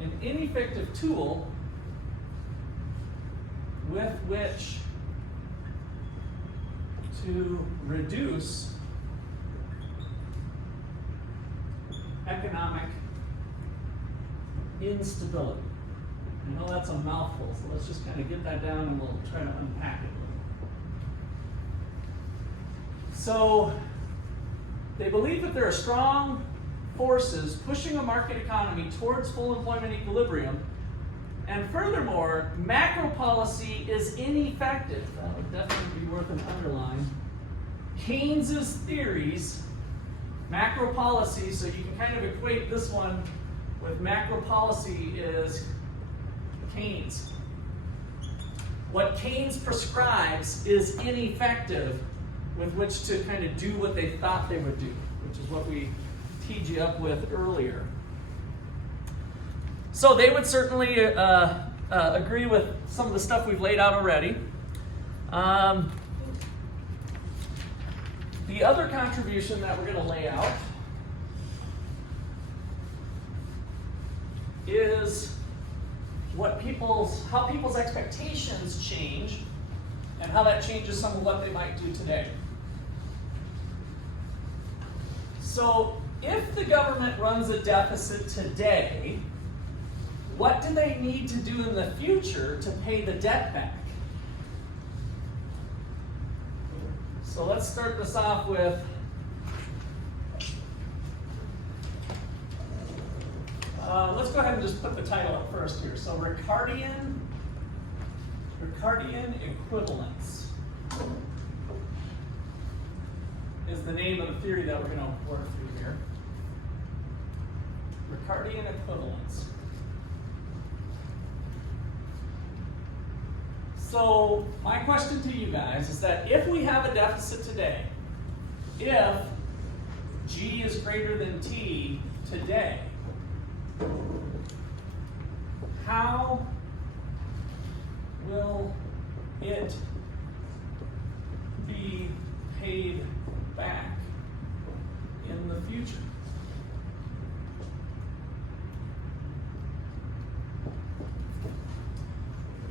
An ineffective tool with which to reduce economic instability. I know that's a mouthful, so let's just kind of get that down and we'll try to unpack it a little. So they believe that there are strong forces pushing a market economy towards full employment equilibrium, and furthermore, macro policy is ineffective. That would definitely be worth an underline. Keynes's theories, macro policy, so you can kind of equate this one with macro policy is Keynes. What Keynes prescribes is ineffective with which to kind of do what they thought they would do, which is what we teed you up with earlier. So they would certainly agree with some of the stuff we've laid out already. The other contribution that we're going to lay out is how people's expectations change and how that changes some of what they might do today. So if the government runs a deficit today, what do they need to do in the future to pay the debt back? So let's start this off with let's go ahead and just put the title up first here. So Ricardian equivalence is the name of the theory that we're going to work through here. Ricardian equivalence. So my question to you guys is that if we have a deficit today, if G is greater than T today, how will it be paid back in the future?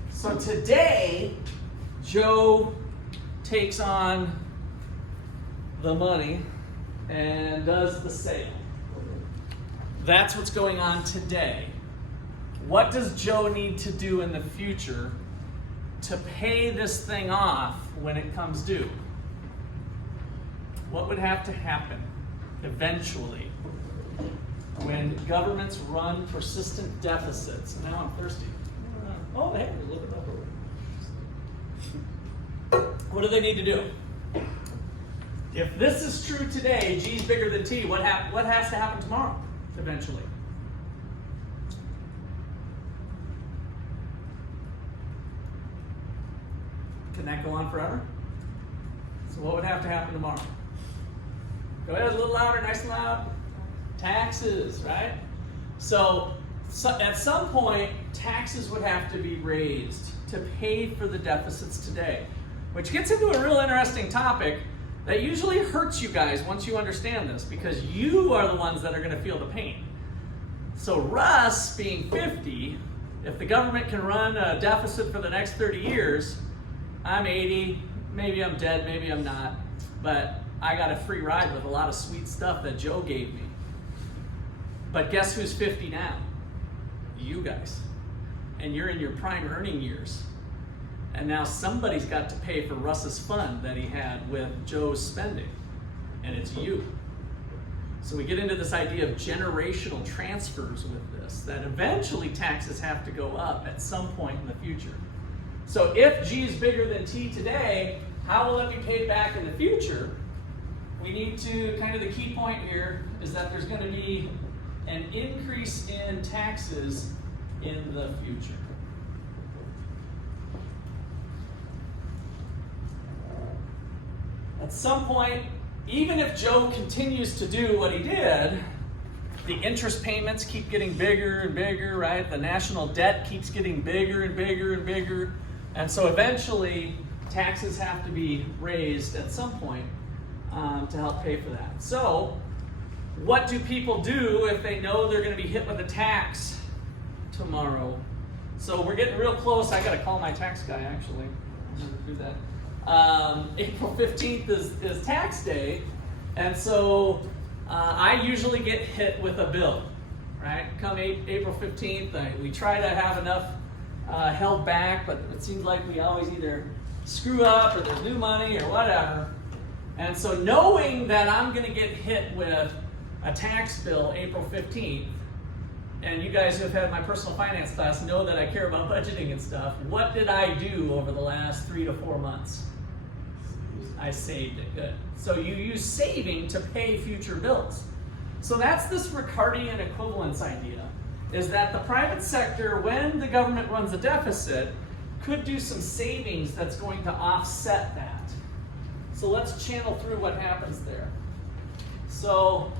So today, Joe takes on the money and does the sale. That's what's going on today. What does Joe need to do in the future to pay this thing off when it comes due? What would have to happen eventually when governments run persistent deficits? Now I'm thirsty. Oh, hey, a little bit over. What do they need to do? If this is true today, G's bigger than T, what has to happen tomorrow, eventually? Can that go on forever? So what would have to happen tomorrow? Go ahead, a little louder, nice and loud. Taxes, right? So at some point, taxes would have to be raised to pay for the deficits today, which gets into a real interesting topic that usually hurts you guys once you understand this, because you are the ones that are going to feel the pain. So Russ, being 50, if the government can run a deficit for the next 30 years, I'm 80, maybe I'm dead, maybe I'm not, but I got a free ride with a lot of sweet stuff that Joe gave me. But guess who's 50 now? You guys. And you're in your prime earning years. And now somebody's got to pay for Russ's fund that he had with Joe's spending. And it's you. So we get into this idea of generational transfers with this, that eventually taxes have to go up at some point in the future. So if G is bigger than T today, how will it be paid back in the future? We need to, kind of the key point here is that there's going to be an increase in taxes in the future. At some point, even if Joe continues to do what he did, the interest payments keep getting bigger and bigger, right? The national debt keeps getting bigger and bigger and bigger. And so eventually, taxes have to be raised at some point to help pay for that. So, what do people do if they know they're going to be hit with a tax tomorrow? So we're getting real close. I got to call my tax guy, actually. I'm going to do that. April 15th is tax day, and so I usually get hit with a bill, right? Come April 15th, we try to have enough held back, but it seems like we always either screw up or there's new money or whatever. And so knowing that I'm going to get hit with a tax bill April 15th, and you guys who have had my personal finance class know that I care about budgeting and stuff, what did I do over the last 3 to 4 months? I saved it, good. So you use saving to pay future bills. So that's this Ricardian equivalence idea, is that the private sector, when the government runs a deficit, could do some savings that's going to offset that. So let's channel through what happens there. So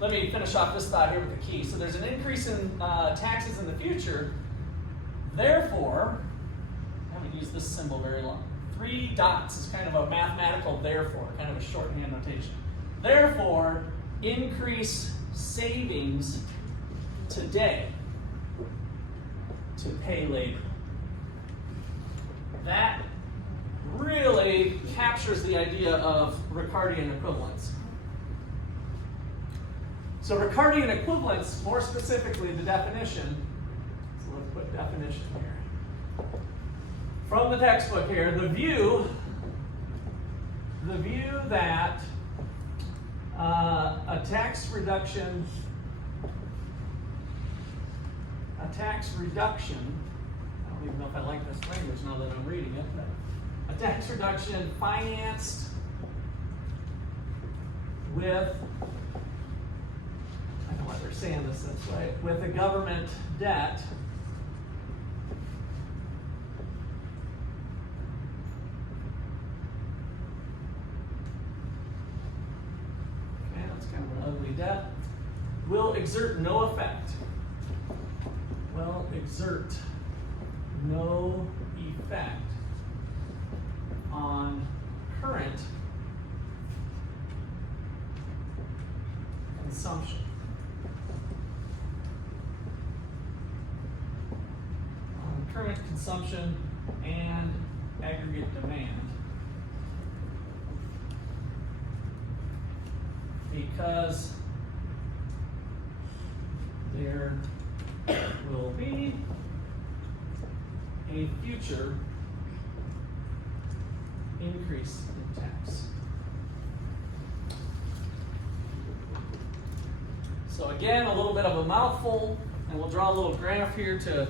let me finish off this thought here with the key. So there's an increase in taxes in the future. Therefore, I haven't used this symbol very long. 3 dots is kind of a mathematical therefore, kind of a shorthand notation. Therefore, increase savings today to pay later. That really captures the idea of Ricardian equivalence. So Ricardian equivalence, more specifically the definition, so let's put definition here. From the textbook here, the view that a tax reduction, I don't even know if I like this language now that I'm reading it, but a tax reduction financed with, I don't know why they're saying this way, with a government debt debt will exert no effect. Will exert no effect on current consumption. On current consumption and aggregate demand. Because there will be a future increase in tax. So again, a little bit of a mouthful, and we'll draw a little graph here to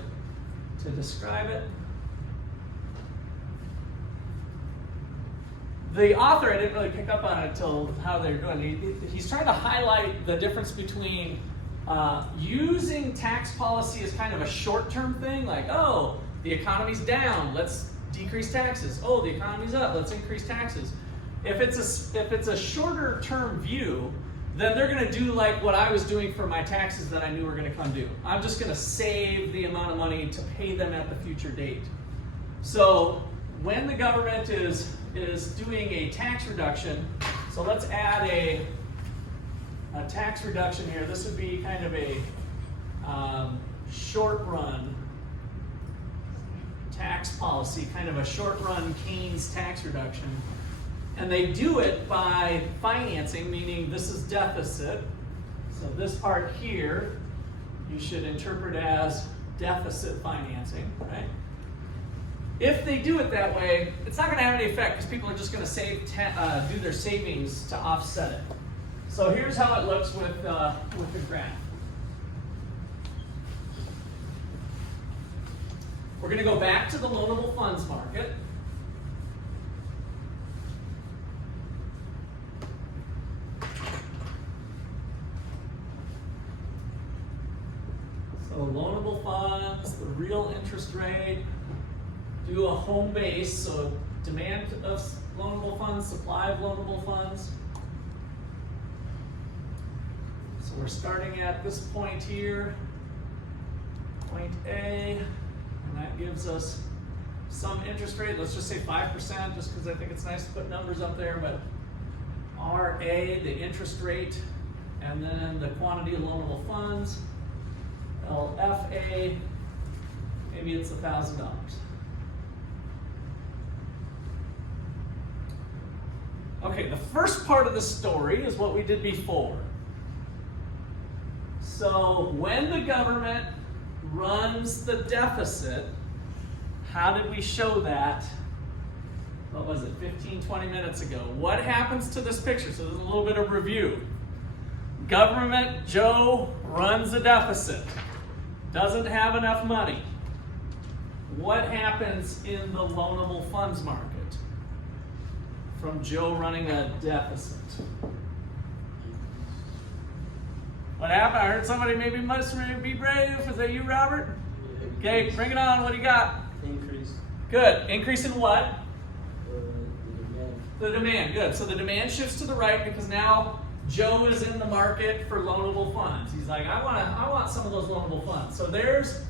describe it. The author, I didn't really pick up on it until how they're doing. He's trying to highlight the difference between using tax policy as kind of a short-term thing, like, oh, the economy's down, let's decrease taxes. Oh, the economy's up, let's increase taxes. If it's a shorter-term view, then they're going to do like what I was doing for my taxes that I knew were going to come due. I'm just going to save the amount of money to pay them at the future date. So when the government is doing a tax reduction, so let's add a tax reduction here. This would be kind of a short-run tax policy, kind of a short-run Keynes tax reduction. And they do it by financing, meaning this is deficit. So this part here, you should interpret as deficit financing, right? If they do it that way, it's not going to have any effect because people are just going to do their savings to offset it. So here's how it looks with the graph. We're going to go back to the loanable funds market. So loanable funds, the real interest rate, do a home base, so demand of loanable funds, supply of loanable funds. So we're starting at this point here, point A, and that gives us some interest rate, let's just say 5%, just because I think it's nice to put numbers up there, but RA, the interest rate, and then the quantity of loanable funds, LFA, maybe it's $1,000. Okay, the first part of the story is what we did before. So when the government runs the deficit, how did we show that? What was it, 15, 20 minutes ago? What happens to this picture? So there's a little bit of review. Government Joe runs a deficit, doesn't have enough money. What happens in the loanable funds market from Joe running a deficit? What happened? I heard somebody maybe must be brave. Is that you, Robert? Okay, bring it on. What do you got? Increase. Good. Increase in what? The demand. The demand. Good. So the demand shifts to the right because now Joe is in the market for loanable funds. He's like, I want some of those loanable funds. So there's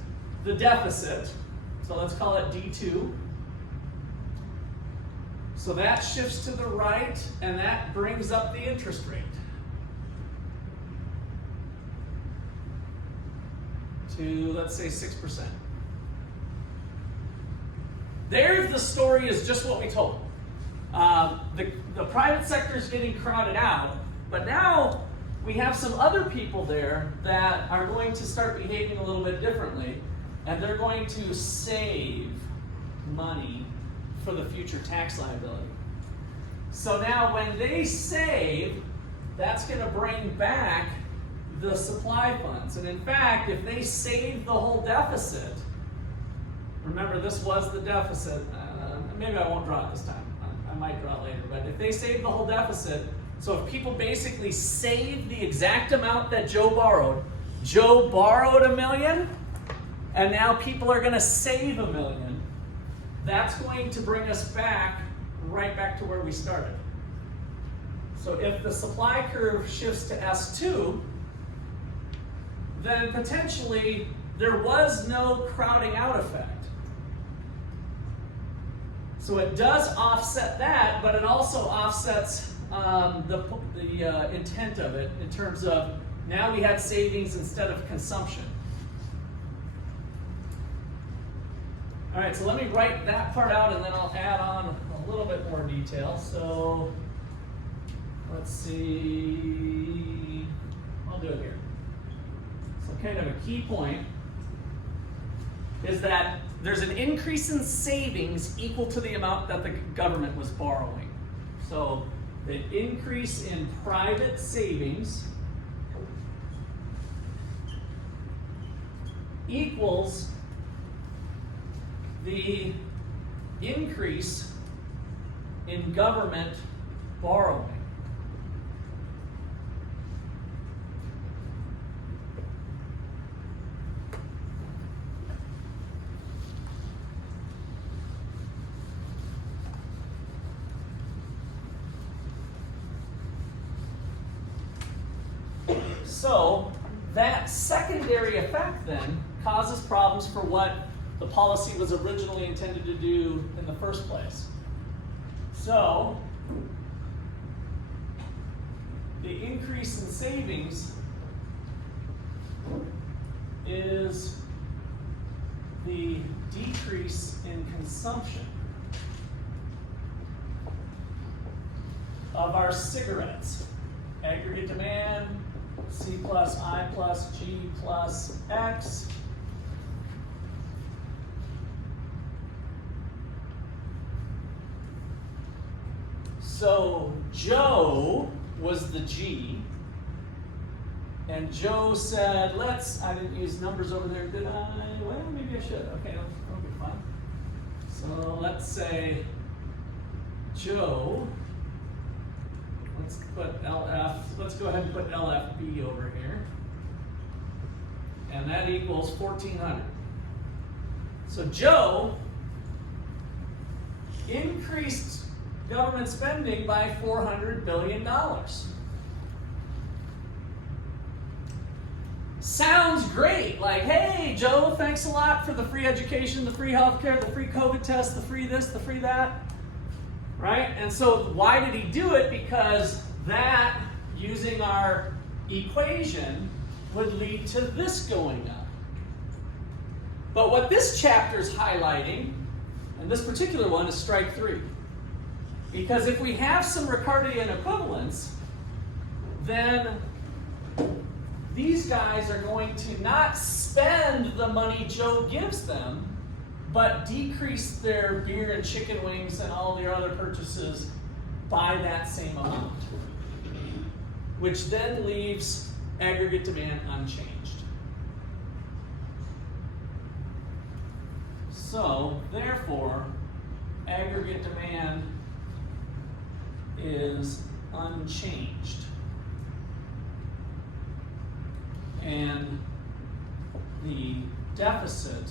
the deficit. So let's call it D2. So that shifts to the right, and that brings up the interest rate to, let's say, 6%. There, the story is just what we told. The private sector is getting crowded out, but now we have some other people there that are going to start behaving a little bit differently, and they're going to save money for the future tax liability. So now when they save, that's going to bring back the supply funds. And in fact, if they save the whole deficit, remember this was the deficit, maybe I won't draw it this time, I might draw it later, but if they save the whole deficit, so if people basically save the exact amount that Joe borrowed $1 million, and now people are going to save $1 million, that's going to bring us back, right back to where we started. So if the supply curve shifts to S2, then potentially there was no crowding out effect. So it does offset that, but it also offsets the intent of it in terms of now we have savings instead of consumption. All right, so let me write that part out and then I'll add on a little bit more detail. So let's see, I'll do it here. So kind of a key point is that there's an increase in savings equal to the amount that the government was borrowing. So the increase in private savings equals the increase in government borrowing. So that secondary effect then causes problems for what the policy was originally intended to do in the first place. So the increase in savings is the decrease in consumption of our cigarettes. Aggregate demand, C plus I plus G plus X. So Joe was the G, and Joe said, I didn't use numbers over there, did I? Well, maybe I should. Okay, that'll be fine. So let's say Joe, let's put LF, let's go ahead and put LFB over here. And that equals 1,400. So Joe increased government spending by $400 billion. sounds great. Like, hey, Joe, thanks a lot for the free education, the free healthcare, the free COVID test, the free this, the free that, right? And so why did he do it? Because that, using our equation, would lead to this going up. But what this chapter is highlighting, and this particular one, is strike 3. Because if we have some Ricardian equivalence, then these guys are going to not spend the money Joe gives them, but decrease their beer and chicken wings and all their other purchases by that same amount, which then leaves aggregate demand unchanged. So, therefore, aggregate demand is unchanged. And the deficit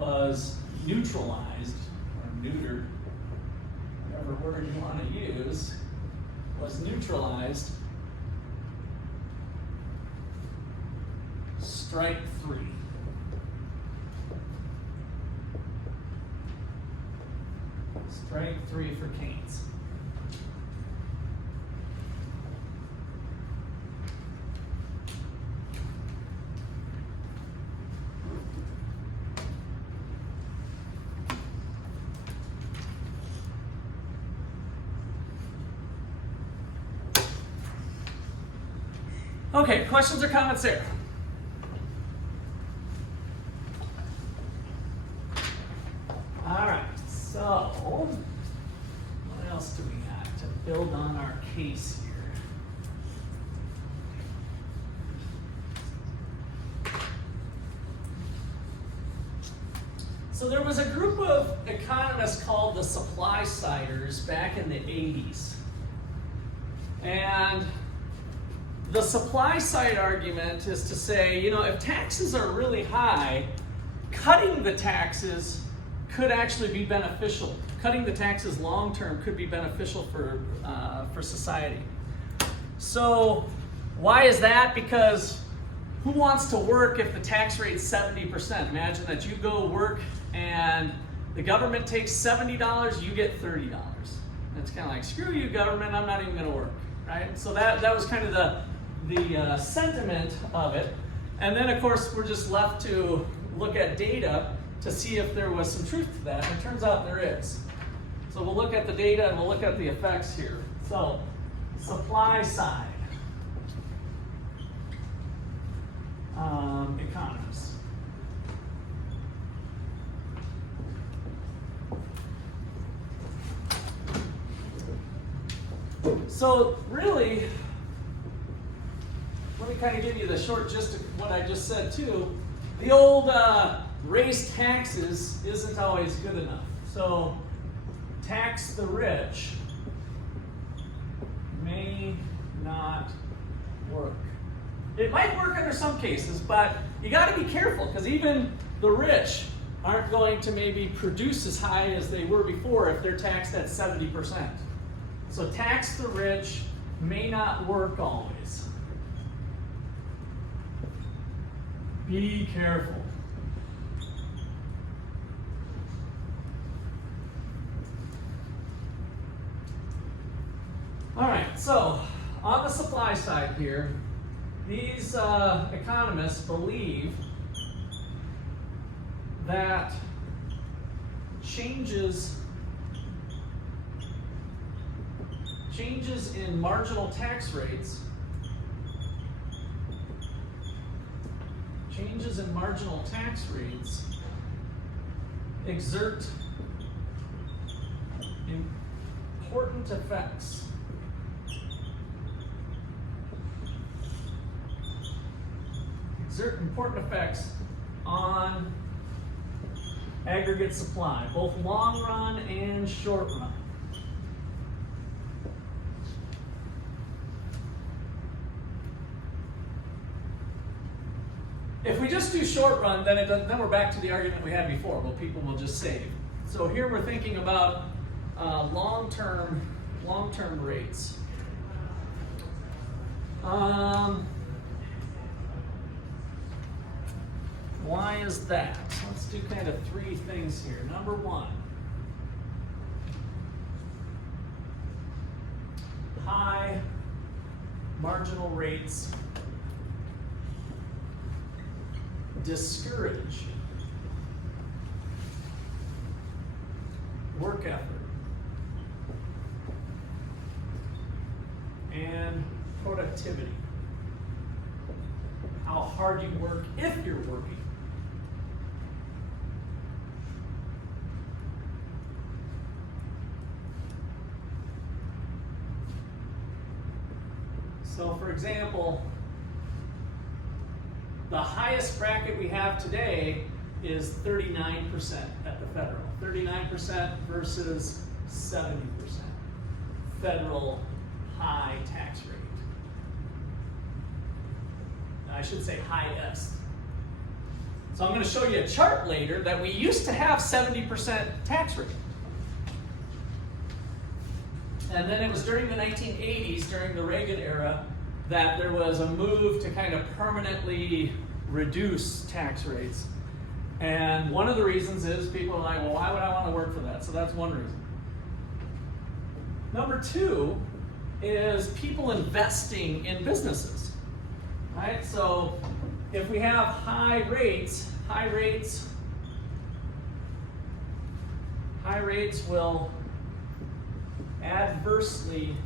was neutralized, or neutered, whatever word you want to use, was neutralized. Strike 3. Strike 3 for Keynes. Okay, questions or comments there? All right, so what else do we got to build on our case here? So there was a group of economists called the supply-siders back in the 80s. And the supply side argument is to say, you know, if taxes are really high, cutting the taxes could actually be beneficial. Cutting the taxes long term could be beneficial for society. So why is that? Because who wants to work if the tax rate's 70%? Imagine that you go work and the government takes $70, you get $30. It's kind of like, screw you, government, I'm not even going to work, right? So that was kind of the sentiment of it. And then, of course, we're just left to look at data to see if there was some truth to that. And it turns out there is. So we'll look at the data and we'll look at the effects here. So, supply side economists. So really, let me kind of give you the short gist of what I just said too. The old raise taxes isn't always good enough. So tax the rich may not work. It might work under some cases, but you got to be careful because even the rich aren't going to maybe produce as high as they were before if they're taxed at 70%. So tax the rich may not work always. Be careful. All right, so on the supply side here, these economists believe that changes in marginal tax rates exert important effects on aggregate supply, both long run and short run. If we just do short run, then we're back to the argument we had before. Well, people will just save. So here we're thinking about long-term rates. Why is that? Let's do kind of three things here. Number one, high marginal rates discourage work effort and productivity. How hard you work if you're working. So for example, the highest bracket we have today is 39% at the federal. 39% versus 70%. Federal high tax rate. I should say highest. So I'm going to show you a chart later that we used to have 70% tax rate. And then it was during the 1980s, during the Reagan era, that there was a move to kind of permanently reduce tax rates. And one of the reasons is people are like, well, why would I want to work for that? So that's one reason. Number two is people investing in businesses, right? So if we have high rates will adversely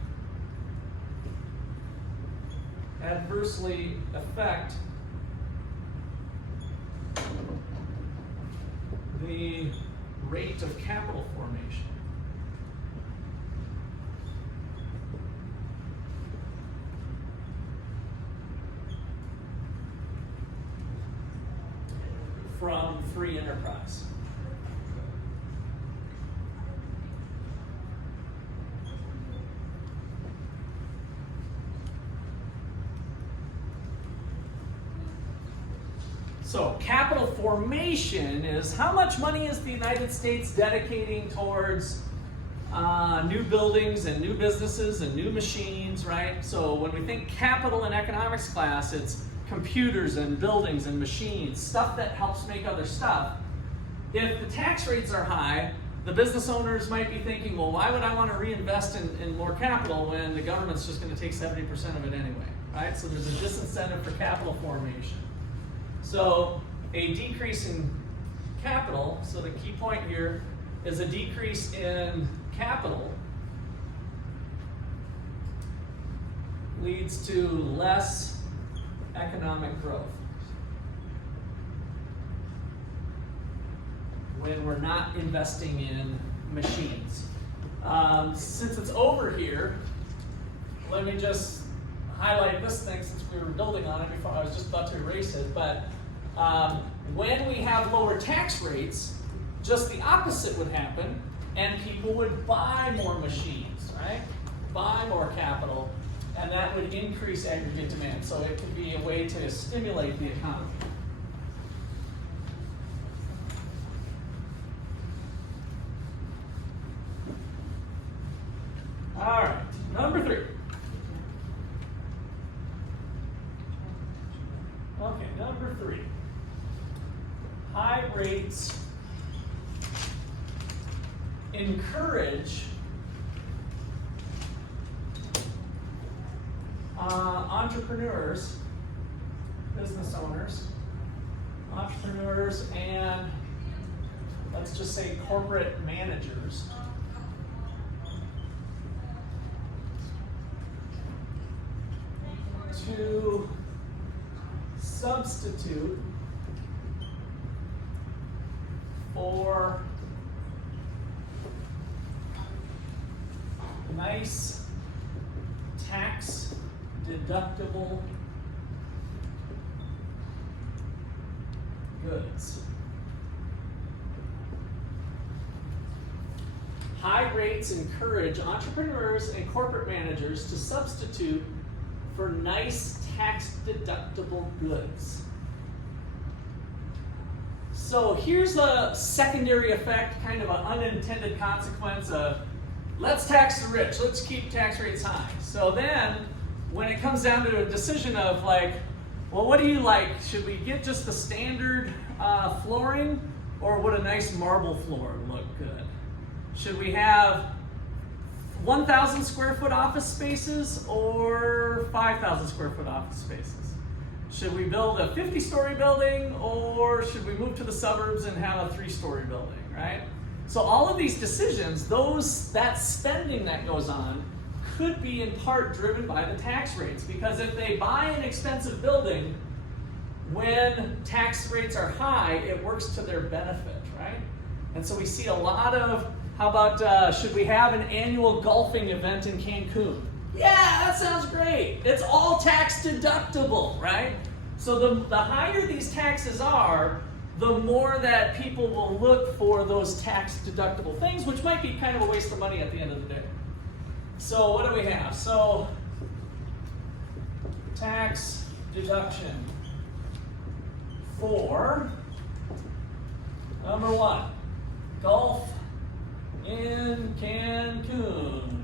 affect the rate of capital formation. From free enterprise. So capital formation is how much money is the United States dedicating towards new buildings and new businesses and new machines, right? So when we think capital in economics class, it's computers and buildings and machines, stuff that helps make other stuff. If the tax rates are high, the business owners might be thinking, well, why would I want to reinvest in more capital when the government's just going to take 70% of it anyway, right? So there's a disincentive for capital formation. So a decrease in capital, so the key point here is a decrease in capital leads to less economic growth when we're not investing in machines. Since it's over here, let me just highlight this thing since we were building on it before. I was just about to erase it, but when we have lower tax rates, just the opposite would happen, and people would buy more machines, right? Buy more capital, and that would increase aggregate demand. So it could be a way to stimulate the economy. All right, number 3. Okay, number 3. High rates encourage entrepreneurs, business owners, and let's just say corporate managers to substitute for nice tax deductible goods. High rates encourage entrepreneurs and corporate managers to substitute for nice tax deductible goods. So here's a secondary effect, kind of an unintended consequence of let's tax the rich, let's keep tax rates high. So then when it comes down to a decision of like, well, what do you like? Should we get just the standard flooring, or would a nice marble floor look good? Should we have 1,000 square foot office spaces or 5,000 square foot office spaces? Should we build a 50-story building, or should we move to the suburbs and have a 3-story building, right? So all of these decisions, that spending that goes on, could be in part driven by the tax rates, because if they buy an expensive building, when tax rates are high, it works to their benefit, right? And so we see a lot of, how about, should we have an annual golfing event in Cancun? Yeah, that sounds great. It's all tax deductible, right? So the higher these taxes are, the more that people will look for those tax deductible things, which might be kind of a waste of money at the end of the day. So what do we have? So tax deduction for number 1, golf in Cancun,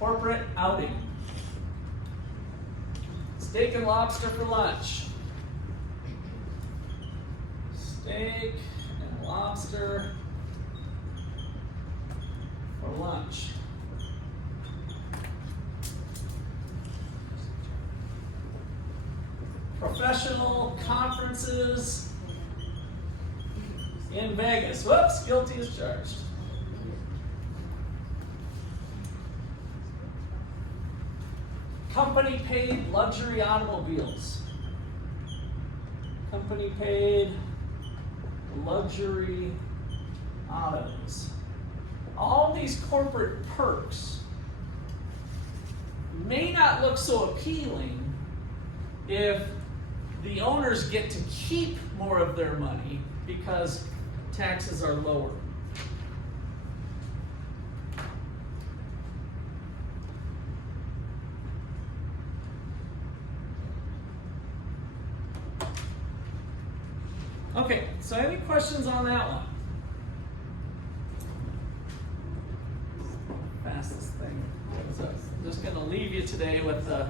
corporate outing, steak and lobster for lunch, steak and lobster for lunch. Professional conferences in Vegas. Whoops, guilty as charged. Company paid luxury automobiles. Company paid luxury autos. All these corporate perks may not look so appealing if the owners get to keep more of their money because taxes are lower. Okay, so any questions on that one? Fastest thing. So I'm just going to leave you today with the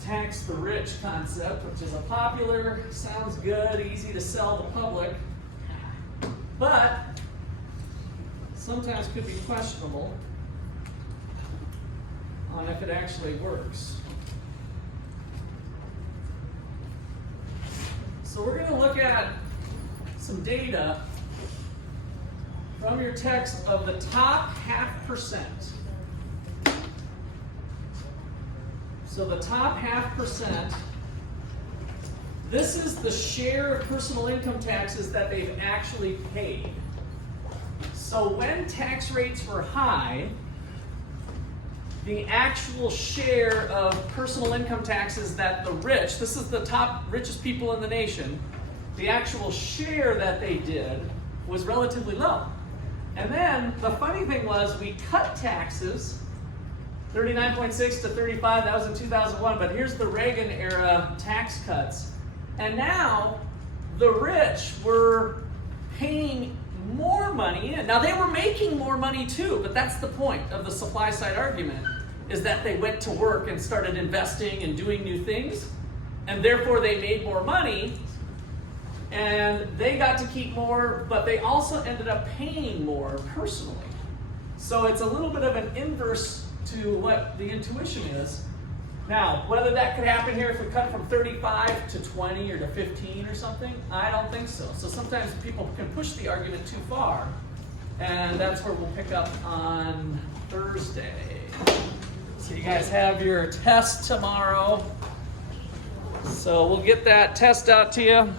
tax the rich concept, which is a popular, sounds good, easy to sell the public, but sometimes could be questionable on if it actually works. So we're going to look at some data from your text of the top 0.5%. So the top 0.5%, this is the share of personal income taxes that they've actually paid. So when tax rates were high, the actual share of personal income taxes that the rich, this is the top richest people in the nation, the actual share that they did was relatively low. And then the funny thing was we cut taxes 39.6 to 35, that was in 2001, but here's the Reagan era tax cuts. And now the rich were paying more money in. Now they were making more money too, but that's the point of the supply side argument, is that they went to work and started investing and doing new things, and therefore they made more money, and they got to keep more, but they also ended up paying more personally. So it's a little bit of an inverse to what the intuition is. Now, whether that could happen here if we cut from 35 to 20 or to 15 or something, I don't think so. So sometimes people can push the argument too far, and that's where we'll pick up on Thursday. So you guys have your test tomorrow. So we'll get that test out to you.